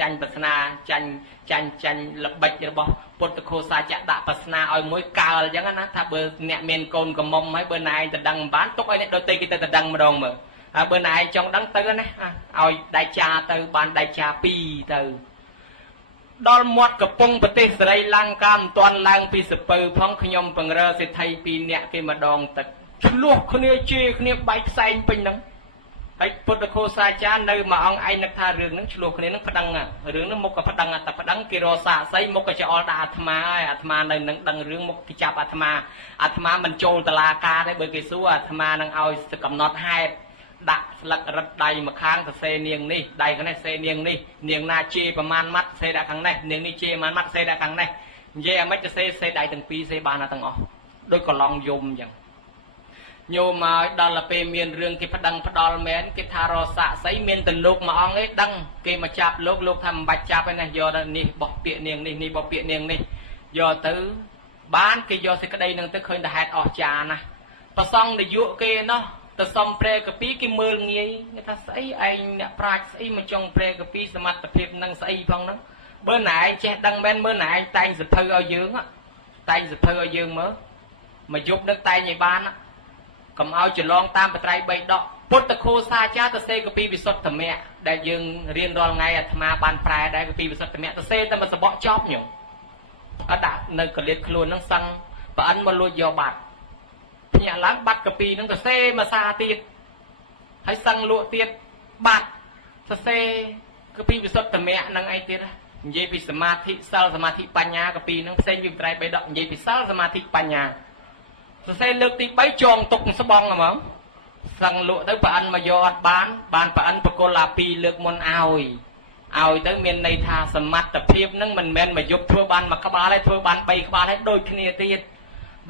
ចាញ់ប្រស្នាចាញ់ល្បិចរបស់ពុទ្ធឃោសាចៈដាក់ប្រស្នាឲ្យមួយកើអញ្ចឹងណាថាបើអ្នកមានកូនកមុំហើយបើណែឯងទៅដឹងមិនបានទុកឲ្យអ្នកដតីគេទៅដឹងម្ដងមើលហើយបើណែឯងចង់ដឹងទៅណាឲ្យដៃចាទៅបានដៃចា2ទៅដល់មាត់កំពង់ប្រទេសសេរីលង្កាមិនទាន់ឡើងពីសពៅផងខ្ញុំបង្រើសេដ្ឋី2នាក់គេម្ដងទឹកឆ្លោះគ្នាជេរគ្នាបែកផ្សែងពេញហ្នឹងហើយពុទ្ធឃោសាចារ្យនៅមួយអង្គឯងនឹកថារឿងហ្នឹងឆ្លោះគ្នាហ្នឹងប្តឹងរឿងហ្នឹងមុខក៏ប្តឹងតែប្តឹងគេរកសាកសីមុខក៏ច្អល់ដាក់អាត្មាហើយអាត្មានៅនឹងដឹងរឿងមុខគេចាប់អាត្មាមិនចូលតុលាការទេបើគេសួរអាត្មានឹងឲ្យកំណត់ហេតុដាក់ស្លឹករឹតដៃម្ខាងសរសេរនាងនេះដៃខាងនេះសរសេរនាងនេះនាងណាជេរប្រមាណម៉ាត់សរសេរដាក់ខាងនេះនាងនេះជេរប្រមាណម៉ាត់សរសេរដាក់ខាងនេះនិយាយឲ្យមិនសរសេរដៃទាំងពីរសរសេរបានទាំងអស់ដូចកន្លងយំអញ្ចឹងញោមមកដល់ទៅពេលមានរឿងគេប្តឹងផ្ដាល់មែនគេថារសាក់ស្អីមានតែលោកមួយអង្គឯងដឹងគេមកចាប់លោកថាមិនបាច់ចាប់ទេណាយកទៅនេះបោះពាក្យនាងនេះបោះពាក្យនាងនេះយកទៅបានគេយកសេចក្តីនឹងទៅឃើញតែហេតុអស្ចារ្យណាប្រសងនយុគេណោះទៅសុំព្រែកពីគេមើលងាយគេថាស្អីឯងអ្នកប្រាជ្ញស្អីមកចង់ព្រែកពីសមត្ថភាពនឹងស្អីផងហ្នឹងបើណែឯងចេះដឹងមែនមើលណែឯងតែងសភៅឲ្យយើងមើលមកយប់នឹងតែងឲ្យបានកុំឲ្យច្រឡងតាមបត្រៃ3ដកពុទ្ធឃោសាចារ្យទៅសេកពីវិសុទ្ធមគ្គដែលយើងរៀនរាល់ថ្ងៃអាត្មាបានប្រែដែរពីវិសុទ្ធមគ្គទៅសេតែមកសបកចប់ញោមអត់ដាក់នៅកលៀតខ្លួនហ្នឹងសឹងប្រអិនមកលួចយកបាត់ភ្ញាក់ឡើងបាត់កពីហ្នឹងទៅសេមកសាទៀតហើយសឹងលក់ទៀតបាត់សរសេរកពីវិសុទ្ធមគ្គហ្នឹងឯទៀតនិយាយពីសមាធិសិលសមាធិបញ្ញាកពីហ្នឹងផ្សេងពីបត្រៃ3ដកនិយាយពីសិលសមាធិបញ្ញាសរសេរលើកទី3ចងទុកស្បងហ្មងសឹងលក់ទៅប្រអិនមកយកអត់បានប្រអិនបកលអា2លើកមុនឲ្យទៅមានន័យថាសមត្ថភាពនឹងមិនមែនមកយប់ធ្វើបាន1ក្បាលទេធ្វើបាន3ក្បាលទេដូចគ្នាទៀត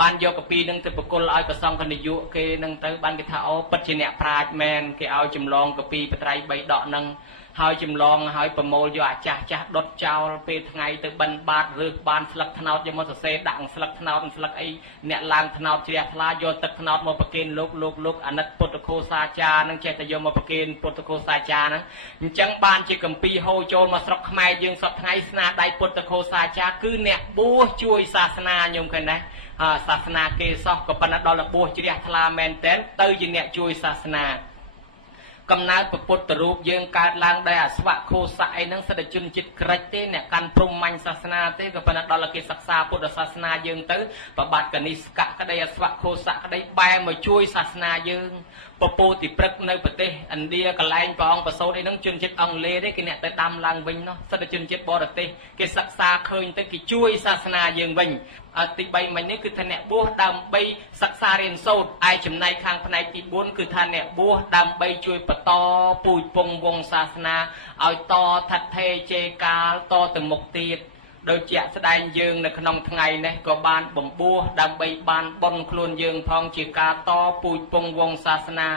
បានយកកពីនឹងទៅបកលឲ្យប្រសងកនយុគេនឹងទៅបានគេថាអូពិតជាអ្នកប្រាជ្ញមែនគេឲ្យចម្លងកពីបត្រៃ3ដកនឹងហើយចម្លងហើយប្រមូលយកអាចាស់ដុតចោលពេលថ្ងៃទៅបិណ្ឌបាតរើសបានស្លឹកថ្នោតយកមកសរសេរដាក់ស្លឹកថ្នោតស្លឹកអីអ្នកឡើងថ្នោតជ្រះថ្លាយកទឹកថ្នោតមកប្រគេនលោកអាណិតពុទ្ធឃោសាចារ្យនឹងចេះតែយកមកប្រគេនពុទ្ធឃោសាចារ្យហ្នឹងអញ្ចឹងបានជាកម្ពីហូរចូលមកស្រុកខ្មែរយើងសពថ្ងៃស្នាដៃពុទ្ធឃោសាចារ្យគឺអ្នកបួសជួយសាសនាញោមឃើញណាសាសនាគេសោះក៏ប៉ុន្តែដល់បួសជ្រះថ្លាមែនតែនទៅជាអ្នកជួយសាសនាកំណើតពុទ្ធរូបយើងកើតឡើងដោយអស្វខោសៈអីហ្នឹងសិទ្ធិជនចិត្តក្រិចទេអ្នកកាន់ព្រហ្មញ្ញសាសនាទេក៏ប៉ុន្តែដល់គេសិក្សាពុទ្ធសាសនាយើងទៅប្របាទកនិស្កៈក្តីអស្វខោសៈក្តីបែរមកជួយសាសនាយើងពពោតិព្រឹកនៅប្រទេសឥណ្ឌាកន្លែងព្រះអង្គប្រសូតអីហ្នឹងជនជាតិអង់គ្លេសទេគេអ្នកទៅដាំឡើងវិញនោះសិទ្ធិជនជាតិបរទេសគេសិក្សាឃើញទៅគេជួយសាសនាយើងវិញទី3មិញនេះគឺថាអ្នកបួសដើម្បីសិក្សារៀនសូត្រឯចំណែកខាងផ្នែកទី4គឺថាអ្នកបួសដើម្បីជួយបន្តពូជពង្សវង្សសាសនាឲ្យតថិតថេរជេរកាលតទៅមុខទៀតដោយជាក់ស្ដែងយើងនៅក្នុងថ្ងៃនេះក៏បានបំពោះដើម្បីបានបុណ្យខ្លួនយើងផងជាការតពូជពង្សវង្សសាសនា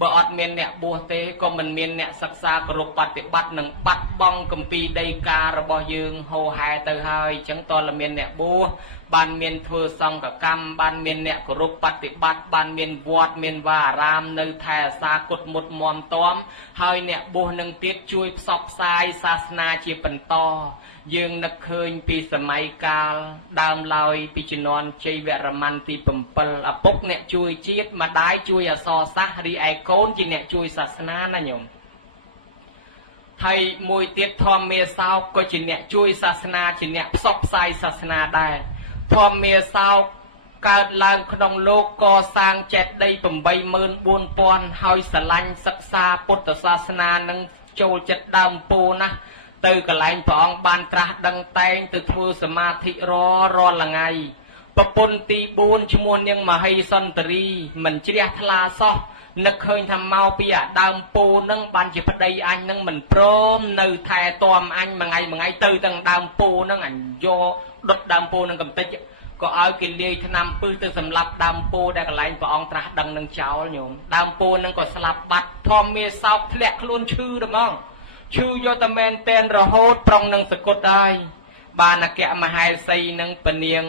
បើអត់មានអ្នកបួសទេក៏មិនមានអ្នកសិក្សាគោរពបប្រតិបត្តិនិងបាត់បង់គម្ពីរដីការបស់យើងហូរហែទៅហើយអញ្ចឹងតើមានអ្នកបួសបានមានធ្វើសង្ឃកម្មបានមានអ្នកគោរពបប្រតិបត្តិបានមានវត្តមានវាអារាមនៅថែអាសាគុតមុតមមតំហើយអ្នកបួសនឹងទៀតជួយផ្សព្វផ្សាយសាសនាជាបន្តយើងនឹកឃើញពីសម័យកាលដើមឡើយពីជំនាន់ជ័យវរ្ម័នទី7ឪពុកអ្នកជួយជាតិម្ដាយជួយអក្សរសាស្ត្ររីឯកូនជាអ្នកជួយសាសនាណាញោមហើយមួយទៀតធម្មមេសោកក៏ជាអ្នកជួយសាសនាជាអ្នកផ្សព្វផ្សាយសាសនាដែរធម្មមេសោកកើតឡើងក្នុងលោកកសាងចេតិយ 84000 ហើយស្រឡាញ់សិក្សាពុទ្ធសាសនានឹងចូលចិត្តដើមពោណាស់ទៅកន្លែងព្រះអង្គបានត្រាស់ដឹងតែងទៅធ្វើសមាធិរាល់ថ្ងៃប្រពន្ធទី4ឈ្មោះនាងមហេសន្ទរីមិនជ្រះថ្លាសោះនឹកឃើញថាមកពីអាដើមពោនឹងបានជាប្តីអញនឹងមិនព្រមនៅថែទាំអញមួយថ្ងៃទៅទាំងដើមពោនឹងអញយកដុតដើមពោនឹងកំតិចក៏ឲ្យគេលាយថ្នាំពឹសទៅសម្លាប់ដើមពោដែលកន្លែងព្រះអង្គត្រាស់ដឹងនឹងចោលញោមដើមពោនឹងក៏ស្លាប់បាត់ធម្មមេសោកធ្លាក់ខ្លួនឈឺហ្មងឈឺយកតែមែនតែនរហូតប្រងនឹងសគុតហើយ បានអគ្គមហេសីនឹងពនាង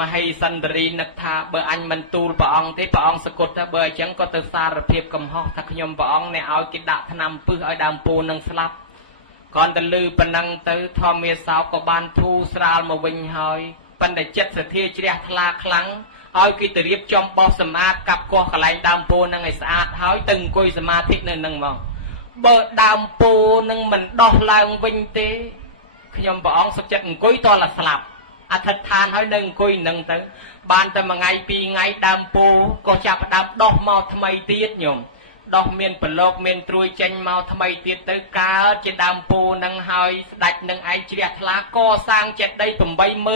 មហេសន្ទរីនឹកថាបើអញមិនទូលព្រះអង្គទេព្រះអង្គសគត់ថាបើអញ្ចឹងក៏ទៅសារភាពកំហុសថាខ្ញុំព្រះអង្គអ្នកឲ្យគេដាក់ថ្នាំពឹសឲ្យដើមពោធិ៍នឹងស្លាប់គ្រាន់តែលឺប៉ុណ្ណឹងទៅធម្មមាសោកក៏បានធូរស្រាលមកវិញហើយប៉ុន្តែចិត្តសទ្ធាជ្រះថ្លាខ្លាំងឲ្យគេទៅរៀបចំបោះសម្អាតកាប់កោះកន្លែងដើមពោធិ៍នឹងឲ្យស្អាតហើយទៅអង្គុយសមាធិនៅនឹងមកបើដើមពោធិ៍នឹងមិនដោះឡើងវិញទេខ្ញុំព្រះអង្គសុខចិត្តអង្គុយតលស្លាប់អធិដ្ឋានហើយនៅអង្គុយនឹងទៅបានតែមួយថ្ងៃពីរថ្ងៃដើមពោធិ៍ក៏ចាប់ផ្ដើមដោះមកថ្មីទៀតញោមដោះមានប្រឡោកមានត្រួយចេញមកថ្មីទៀតទៅកើតជាដើមពោធិ៍នឹងហើយស្ដេចនឹងឯងជ្រះថ្លាកសាងចេតិយ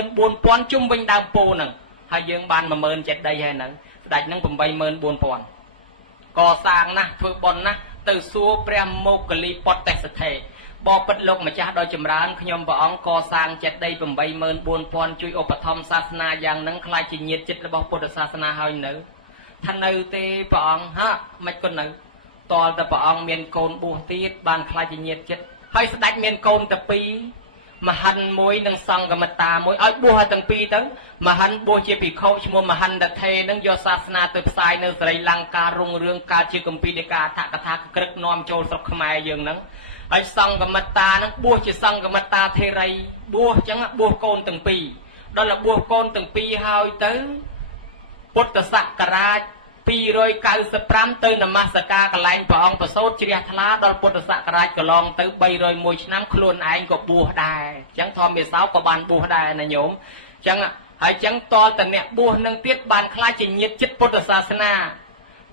84000 ជុំវិញដើមពោធិ៍នឹងហើយយើងបាន 10000 ចេតិយហើយហ្នឹងស្ដេចនឹង 84000 កសាងណាស់ធ្វើបុណ្យណាស់ទៅសួរព្រះមោគលីពតេសថេបបិទ្ធលោកម្ចាស់ដ៏ចម្រើនខ្ញុំព្រះអង្គកសាងចេតិយ 84000 ជួយឧបត្ថម្ភសាសនាយ៉ាងហ្នឹងខ្លាចជាញាតិចិត្តរបស់ពុទ្ធសាសនាហើយនៅថានៅទេព្រះអង្គហាមិនក៏នៅតលតែព្រះអង្គមានកូនបួសទៀតបានខ្លាចជាញាតិចិត្តហើយស្ដេចមានកូនតែពីរមហិនមួយនិងសង្ឃមិត្តាមួយឲ្យបួសឲ្យទាំងពីរទៅមហិនបួសជាភិក្ខុឈ្មោះមហិនតថេនឹងយកសាសនាទៅផ្សាយនៅស្រីលង្ការុងរឿងកើតជាគម្ពីរដីកាអដ្ឋកថាក្រឹកនាំចូលស្រុកខ្មែរយើងហ្នឹងហើយសង្ឃមិត្តានឹងបួសជាសង្ឃមិត្តាធេរីបួសអញ្ចឹងបួសកូនទាំងពីរដល់បួសកូនទាំងពីរហើយទៅពុទ្ធសករាជ295ទៅនមស្ការកន្លែងព្រះអង្គប្រសូតជ្រះថ្លាដល់ពុទ្ធសករាជកន្លងទៅ301ឆ្នាំខ្លួនឯងក៏បួសដែរអញ្ចឹងធម្មមេសោក៏បានបួសដែរណាញោមអញ្ចឹងហើយអញ្ចឹងតលតអ្នកបួសនឹងទៀតបានខ្លាចជាញាតិចិត្តពុទ្ធសាសនា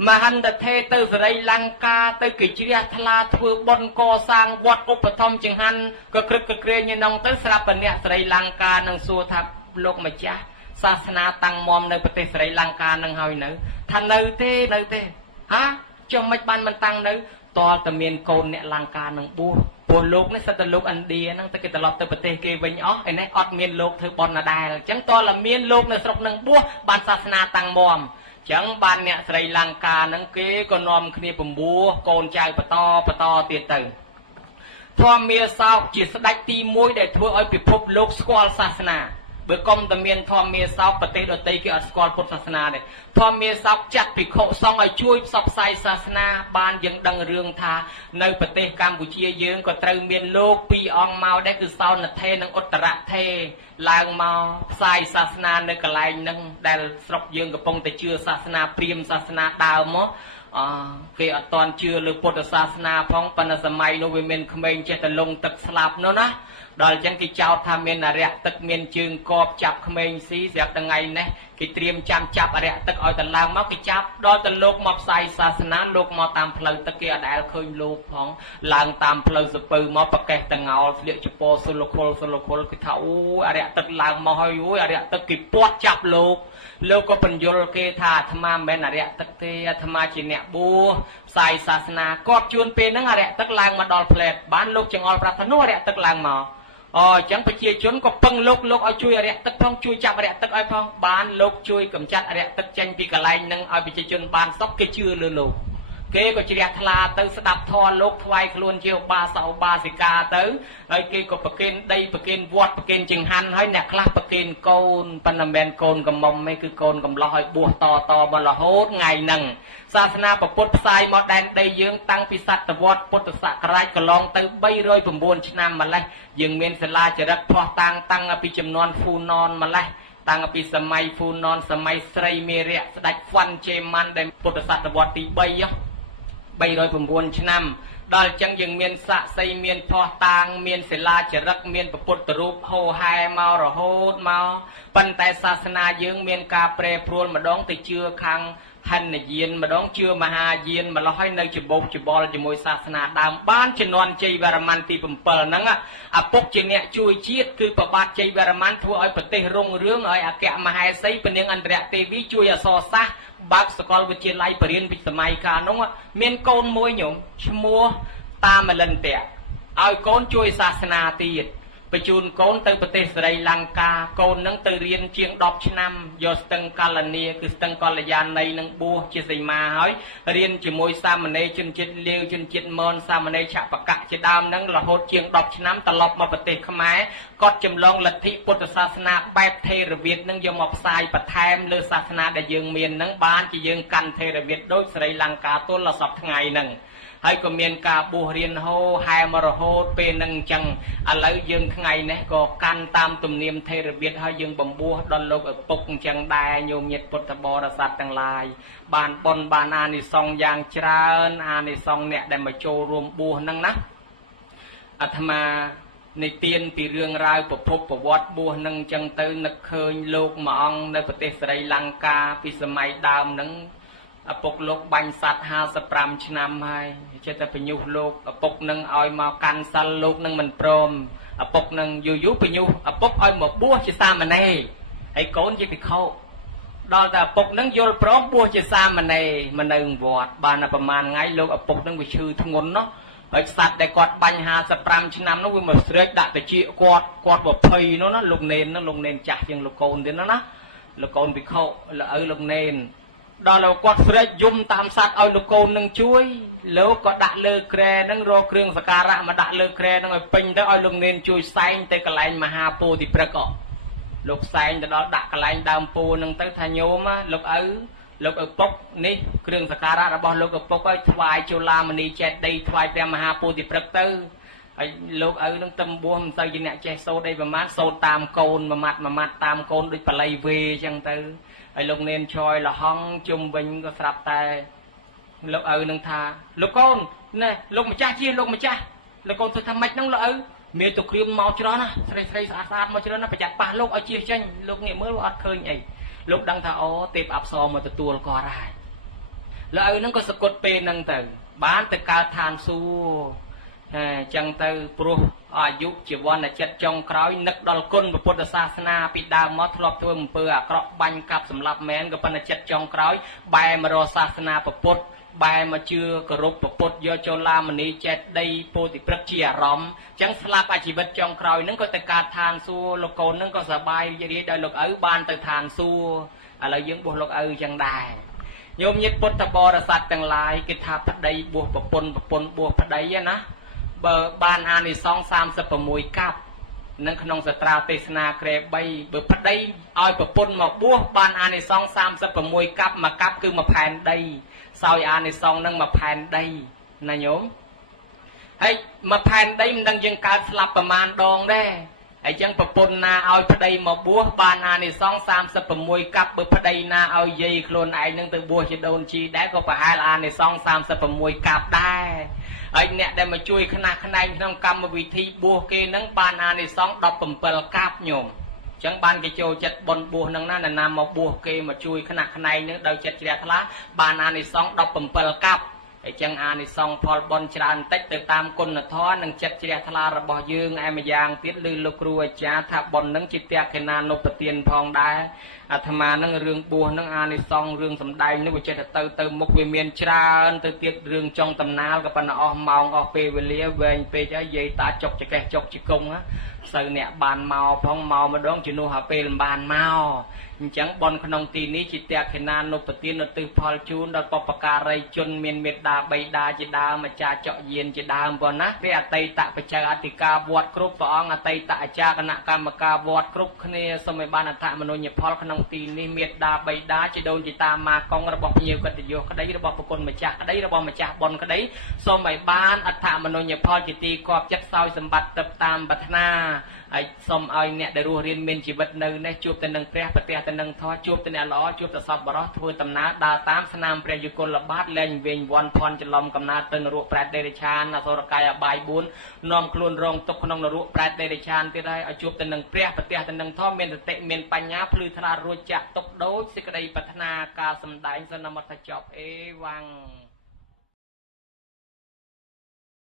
មហន្តថេទៅសរីលង្កាទៅគេជ្រះថ្លាធ្វើបុណ្យកសាងវត្តឧបត្ថម្ភចង្ហាន់ក៏ក្រឹកក៏ក្រែងក្នុងទៅស្រាប់តែអ្នកសរីលង្កានឹងសួរថាលោកម្ចាស់សាសនាតាំងមមនៅប្រទេសសរីលង្កានឹងហើយនៅថានៅទេហាចុះមិនបានមិនតាំងនៅតលតែមានកូនអ្នកលង្កានឹងបួសព្រោះលោកនេះសិតតែលោកឥណ្ឌាហ្នឹងទៅគេត្រឡប់ទៅប្រទេសគេវិញអស់ឯនេះអត់មានលោកធ្វើបុណ្យណាដែរអញ្ចឹងតលតែមានលោកនៅស្រុកនឹងបួសបានសាសនាតាំងមមចឹងបានអ្នកស្រីលង្កានឹងគេក៏នាំគ្នាពំបួសកូនចៅបន្តទៀតទៅធម្មមាសោកជាស្ដេចទី1ដែលធ្វើឲ្យពិភពលោកស្គាល់សាសនាបើកុំតែមានធម្មមាសោកប្រទេសដទៃគេអត់ស្គាល់ពុទ្ធសាសនាទេធម្មមាសោកចាត់ភិក្ខុសង្ឃឲ្យជួយផ្សព្វផ្សាយសាសនាបានយើងដឹងរឿងថានៅប្រទេសកម្ពុជាយើងក៏ត្រូវមានលោក2អង្គមកដែរគឺសោណថេនិងឧត្តរថេឡើងមកផ្សាយសាសនានៅកន្លែងហ្នឹងដែលស្រុកយើងកំពុងតែជឿសាសនាព្រាហ្មណ៍សាសនាដើមមកគេអត់តន់ជឿលើពុទ្ធសាសនាផងប៉ុន្តែសម័យនោះវាមានក្មេងចេះតែលងទឹកស្លាប់នោះណាដល់អញ្ចឹងគេចោទថាមានអរិយទឹកមានជើងកបចាប់ក្មេងស៊ីស្រាប់ថ្ងៃនេះគេត្រៀមចាប់អរិយទឹកឲ្យទៅឡើងមកគេចាប់ដល់ទៅលោកមកផ្សាយសាសនាលោកមកតាមផ្លូវទឹកគេអត់ដែលឃើញលោកផងឡើងតាមផ្លូវសពៅមកប្រកេះតងោលស្លៀកចពោសុលខុលគេថាអូអរិយទឹកឡើងមកហើយអូយអរិយទឹកគេពាត់ចាប់លោកក៏បញ្យល់គេថាអាត្មាមិនមែនអរិយទឹកទេអាត្មាជាអ្នកបួសផ្សាយសាសនាគាត់ជួនពេលហ្នឹងអរិយទឹកឡើងមកដល់ផ្លែតបានលោកចង្អុលប្រាប់ថានោះអរិយទឹកឡើងមកអញ្ចឹងប្រជាជនក៏ពឹងលោកឲ្យជួយអរិយទឹកផងជួយចាប់អរិយទឹកឲ្យផងបានលោកជួយកម្ចាត់អរិយទឹកចេញពីកន្លែងហ្នឹងឲ្យប្រជាជនបានសុខគេជឿលើលោកគេក៏ជ្រះថ្លាទៅស្ដាប់ធម៌លោកថ្វាយខ្លួនជាឧបាសកឧបាសិកាទៅហើយគេក៏ប្រគេនដីប្រគេនវត្តប្រគេនចង្ហាន់ហើយអ្នកខ្លះប្រគេនកូនប៉ុន្តែមិនមែនកូនកំមុំទេគឺកូនកំឡោះឲ្យបួសតមករហូតថ្ងៃហ្នឹងសាសនាពុទ្ធផ្សាយមកដែនដីយើងតាំងពីសតវត្សពុទ្ធសករាជកន្លងទៅ309ឆ្នាំម្លេះយើងមានសាលាចរិតផ្ោះតាំងពីចំនួនហ្វូណនម្លេះតាំងពីសម័យហ្វូណនសម័យស្រីមេរៈស្ដេចហ្វាន់ជេម៉ាន់ដែលពុទ្ធសតវត្សទី309ឆ្នាំដល់អញ្ចឹងយើងមានសាក្សីមានផ្ោះតាងមានសិលាចារឹកមានពុទ្ធរូបហោហែមករហូតមកប៉ុន្តែសាសនាយើងមានការប្រែប្រួលម្ដងទៅជឿខាងហិនយានម្ដងជឿមហាយានម្ល៉េះហើយនៅច្បោកច្បល់ជាមួយសាសនាដើមបានជំនាន់ជ័យវរ្ម័នទី7ហ្នឹងឪពុកជាអ្នកជួយជាតិគឺប្របាទជ័យវរ្ម័នធ្វើឲ្យប្រទេសរុងរឿងឲ្យអគ្គមហេសីពនាងអន្តរទេវីជួយអក្សរសាស្ត្របើកសាកលវិទ្យាល័យបរិញ្ញាបត្រសម័យកាលនោះមានកូនមួយញោមឈ្មោះតាមលិនតៈឲ្យកូនជួយសាសនាទៀត បញ្ជូនកូនទៅប្រទេសស្រីលង្កាកូននឹងទៅរៀនជាង10ឆ្នាំយកស្ទឹងកល្លនីគឺស្ទឹងកល្យាណីនឹងបួសជាសីមាហើយរៀនជាមួយសាមណេរជនជាតិលាវជនជាតិមនសាមណេរឆបកៈជាដើមនឹងរហូតជាង10ឆ្នាំត្រឡប់មកប្រទេសខ្មែរគាត់ចម្លងលទ្ធិពុទ្ធសាសនាបែបថេរវាទនឹងយកមកផ្សាយបន្ថែមលើសាសនាដែលយើងមាននឹងបានជាយើងកាន់ថេរវាទដូចស្រីលង្កាទល់ដល់សប្តាហ៍ថ្ងៃនឹងហើយក៏មានការបួសរៀនហូហែមរហូតពេលនឹងអញ្ចឹងឥឡូវយើងថ្ងៃនេះក៏កាន់តាមទំនៀមថេរវាទហើយយើងបំពោះដល់លោកឪពុកអញ្ចឹងដែរញោមញាតិពុទ្ធបរិស័ទទាំងឡាយបានបុណ្យបានអានិសង្ឃយ៉ាងច្រើនអានិសង្ឃអ្នកដែលមកចូលរួមបួសហ្នឹងណាអាត្មានិទានពីរឿងរ៉ាវប្រភពប្រវត្តិបួសនឹងអញ្ចឹងទៅនឹកឃើញលោកមួយអង្គនៅប្រទេសស្រីលង្កាពីសម័យដើមហ្នឹងឪពុកលោកបាញ់សัตว์55ឆ្នាំហើយចិត្តតែបញ្ញុះលោកឪពុកនឹងឲ្យមកកាន់សិលលោកនឹងមិនព្រមឪពុកនឹងយូរបញ្ញុះឪពុកឲ្យមកបួសជាសាមណេរហើយកូនជាភិក្ខុដល់តែឪពុកនឹងយល់ព្រមបួសជាសាមណេរមកនៅវត្តបានតែប្រហែលថ្ងៃលោកឪពុកនឹងវាឈឺធ្ងន់ណោះហើយសัตว์ដែលគាត់បាញ់55ឆ្នាំនោះវាមកស្រែកដាក់តិចគាត់20នោះណាលោកនេននោះលោកនេនចាស់ជាងលោកកូនទៀតណាលោកកូនភិក្ខុឪលោកនេនដល់លោកគាត់ស្រែកយំតាមសัตว์ឲ្យលោកកូននឹងជួយលោកក៏ដាក់លើក្រែនឹងរកគ្រឿងសក្ការៈមកដាក់លើក្រែនឹងឲ្យពេញទៅឲ្យលោកនេនជួយសែងទៅកន្លែងមហាពោធិព្រឹក្សលោកសែងទៅដល់ដាក់កន្លែងដើមពោនឹងទៅថាញោមលោកឪពុកនេះគ្រឿងសក្ការៈរបស់លោកឪពុកឲ្យថ្វាយជូឡាមនីចេតិយថ្វាយព្រះមហាពោធិព្រឹក្សទៅហើយលោកឪនឹងទំបួសមិនសូវជាអ្នកចេះសូត្រអីប្រមាណសូត្រតាមកូនមួយម៉ាត់តាមកូនដូចបល័យវេអញ្ចឹងទៅហើយលោកនេនឆយលហងជុំវិញក៏ស្រាប់តែលោកឪនឹងថាលោកកូនណែលោកម្ចាស់ជាលោកម្ចាស់លោកកូនធ្វើថាម៉េចហ្នឹងលោកឪមានទៅគ្រាមមកច្រើនណាស្រីស្អាតមកច្រើនណាប្រយ័ត្នប៉ះលោកឲ្យជៀសចេញលោកងាកមើលអត់ឃើញអីលោកដឹងថាអូទេពអប្សរមកទទួលគាត់ហើយលោកឪហ្នឹងក៏សគត់ពេលហ្នឹងទៅបានទៅកើតឋានសួគ៌អញ្ចឹងទៅព្រោះអាយុជីវ័នចិត្តចុងក្រោយនឹកដល់គុណពុទ្ធសាសនាពីដើមមកធ្លាប់ធ្វើអំពើអាក្រក់បាញ់កាប់សម្លាប់មែនក៏ប៉ុន្តែចិត្តចុងក្រោយបែរមករកសាសនាពុទ្ធបែរមកជឿគោរពពុទ្ធយកចូលឡាមនីចេតិយពោធិព្រឹក្សជាអារម្មណ៍អញ្ចឹងស្លាប់អាជីវិតចុងក្រោយហ្នឹងក៏ទៅកើតឋានសួគ៌លោកកូនហ្នឹងក៏សប្បាយរីករាយដោយលោកឪបានទៅឋានសួគ៌ឥឡូវយើងបួសលោកឪអញ្ចឹងដែរញោមញាតិពុទ្ធបរិស័ទទាំងឡាយគេថាប្តីបួសប្រពន្ធបួសប្តីណាបើបានអានិសង្ឃ36កាប់នឹងក្នុងសត្រាទេសនាក្រែ3បើប្តីឲ្យប្រពន្ធមកបួសបានអានិសង្ឃ36កាប់មួយកាប់គឺមួយផែនដីសោយអានិសង្ឃនឹងមួយផែនដីណាញោមហើយមួយផែនដីមិនដឹងយើងកើតស្លាប់ប្រមាណដងដែរហើយចឹងប្រពន្ធណាឲ្យប្តីមកបួសបានអានិសង្ឃ36កាប់បើប្តីណាឲ្យយាយខ្លួនឯងនឹងទៅបួសជាដូនជីដែរក៏ប្រហែលអានិសង្ឃ36កាប់ដែរហើយអ្នកដែលមកជួយខ្នះខ្នែងក្នុងកម្មវិធីបួសគេនឹងបានអានិសង្ឃ17កាប់ញោមអញ្ចឹងបានគេចូលចិត្តបន់បួសនឹងណាមកបួសគេមកជួយខ្នះខ្នែងនឹងដោយចិត្តជ្រះថ្លាបានអានិសង្ឃ17កាប់អញ្ចឹងអានិសង្ឃផលបុណ្យច្រើនតិចទៅតាមគុណធម៌និងចិត្តជ្រះថ្លារបស់យើងឯម្យ៉ាងទៀតឬលោកគ្រូអាចារ្យថាបុណ្យនឹងជាតេខេណានុបទានផងដែរអាត្មានឹងរឿងបួសនឹងអានិសង្ឃរឿងសំដែងនឹងវាចេះតែទៅមុខវាមានច្រើនទៅទៀតរឿងចុងតំណាលក៏ប៉ុន្តែអស់ម៉ោងអស់ពេលវេលាវែងពេកហើយយាយតាចុកចកេះចុកជង្គង់សូវអ្នកបានមកផងមកម្ដងជំនួសឲ្យពេលបានមកអញ្ចឹងបនក្នុងទីនេះជាតេខេណានុបទាននៅទិសផលជូនដល់បព្វការីជនមានមេត្តាបៃតាជាដើមអាចារ្យចកយានជាដើមប៉ុណ្ណាព្រះអតីតបច្ច័យអធិការវត្តគ្រប់ព្រះអង្គអតីតអាចារ្យគណៈកម្មការវត្តគ្រប់គ្នាសូមឲ្យបានអត្ថមនោញ្ញផលក្នុងទីនេះមេត្តាបៃតាជាដូនជាតាម៉ាកងរបស់ភ្ញៀវកិត្តិយសក្តីរបស់ប្រគុណម្ចាស់ក្តីរបស់ម្ចាស់បុណ្យក្តីសូមឲ្យបានអត្ថមនោញ្ញផលជាទីគាប់ចិត្តសោយសម្បត្តិទៅតាមប្រាថ្នាហើយសូមឲ្យអ្នកដែលរស់រៀនមានជីវិតនៅនេះជួបតែនឹងព្រះប្រទះតែនឹងធម៌ជួបតែអ្នកល្អជួបតែសពបរោះធ្វើដំណើរដើរតាមស្នាមព្រះយុគលបាតលែងវិញវ័នភ័ណ្ឌច្រឡំកំណើតទៅនរកប្រែតដេរឆានអសុរកាយអបាយ4នាំខ្លួនរងទុកក្នុងនរកប្រែតដេរឆានទៀតហើយឲ្យជួបតែនឹងព្រះប្រទះតែនឹងធម៌មានសតិមានបញ្ញាភ្លឺថ្លារួចចាក់ទុកដូចសេចក្តីប្រាថ្នាការសម្ដែងសន្មតចប់អេវ៉ាំង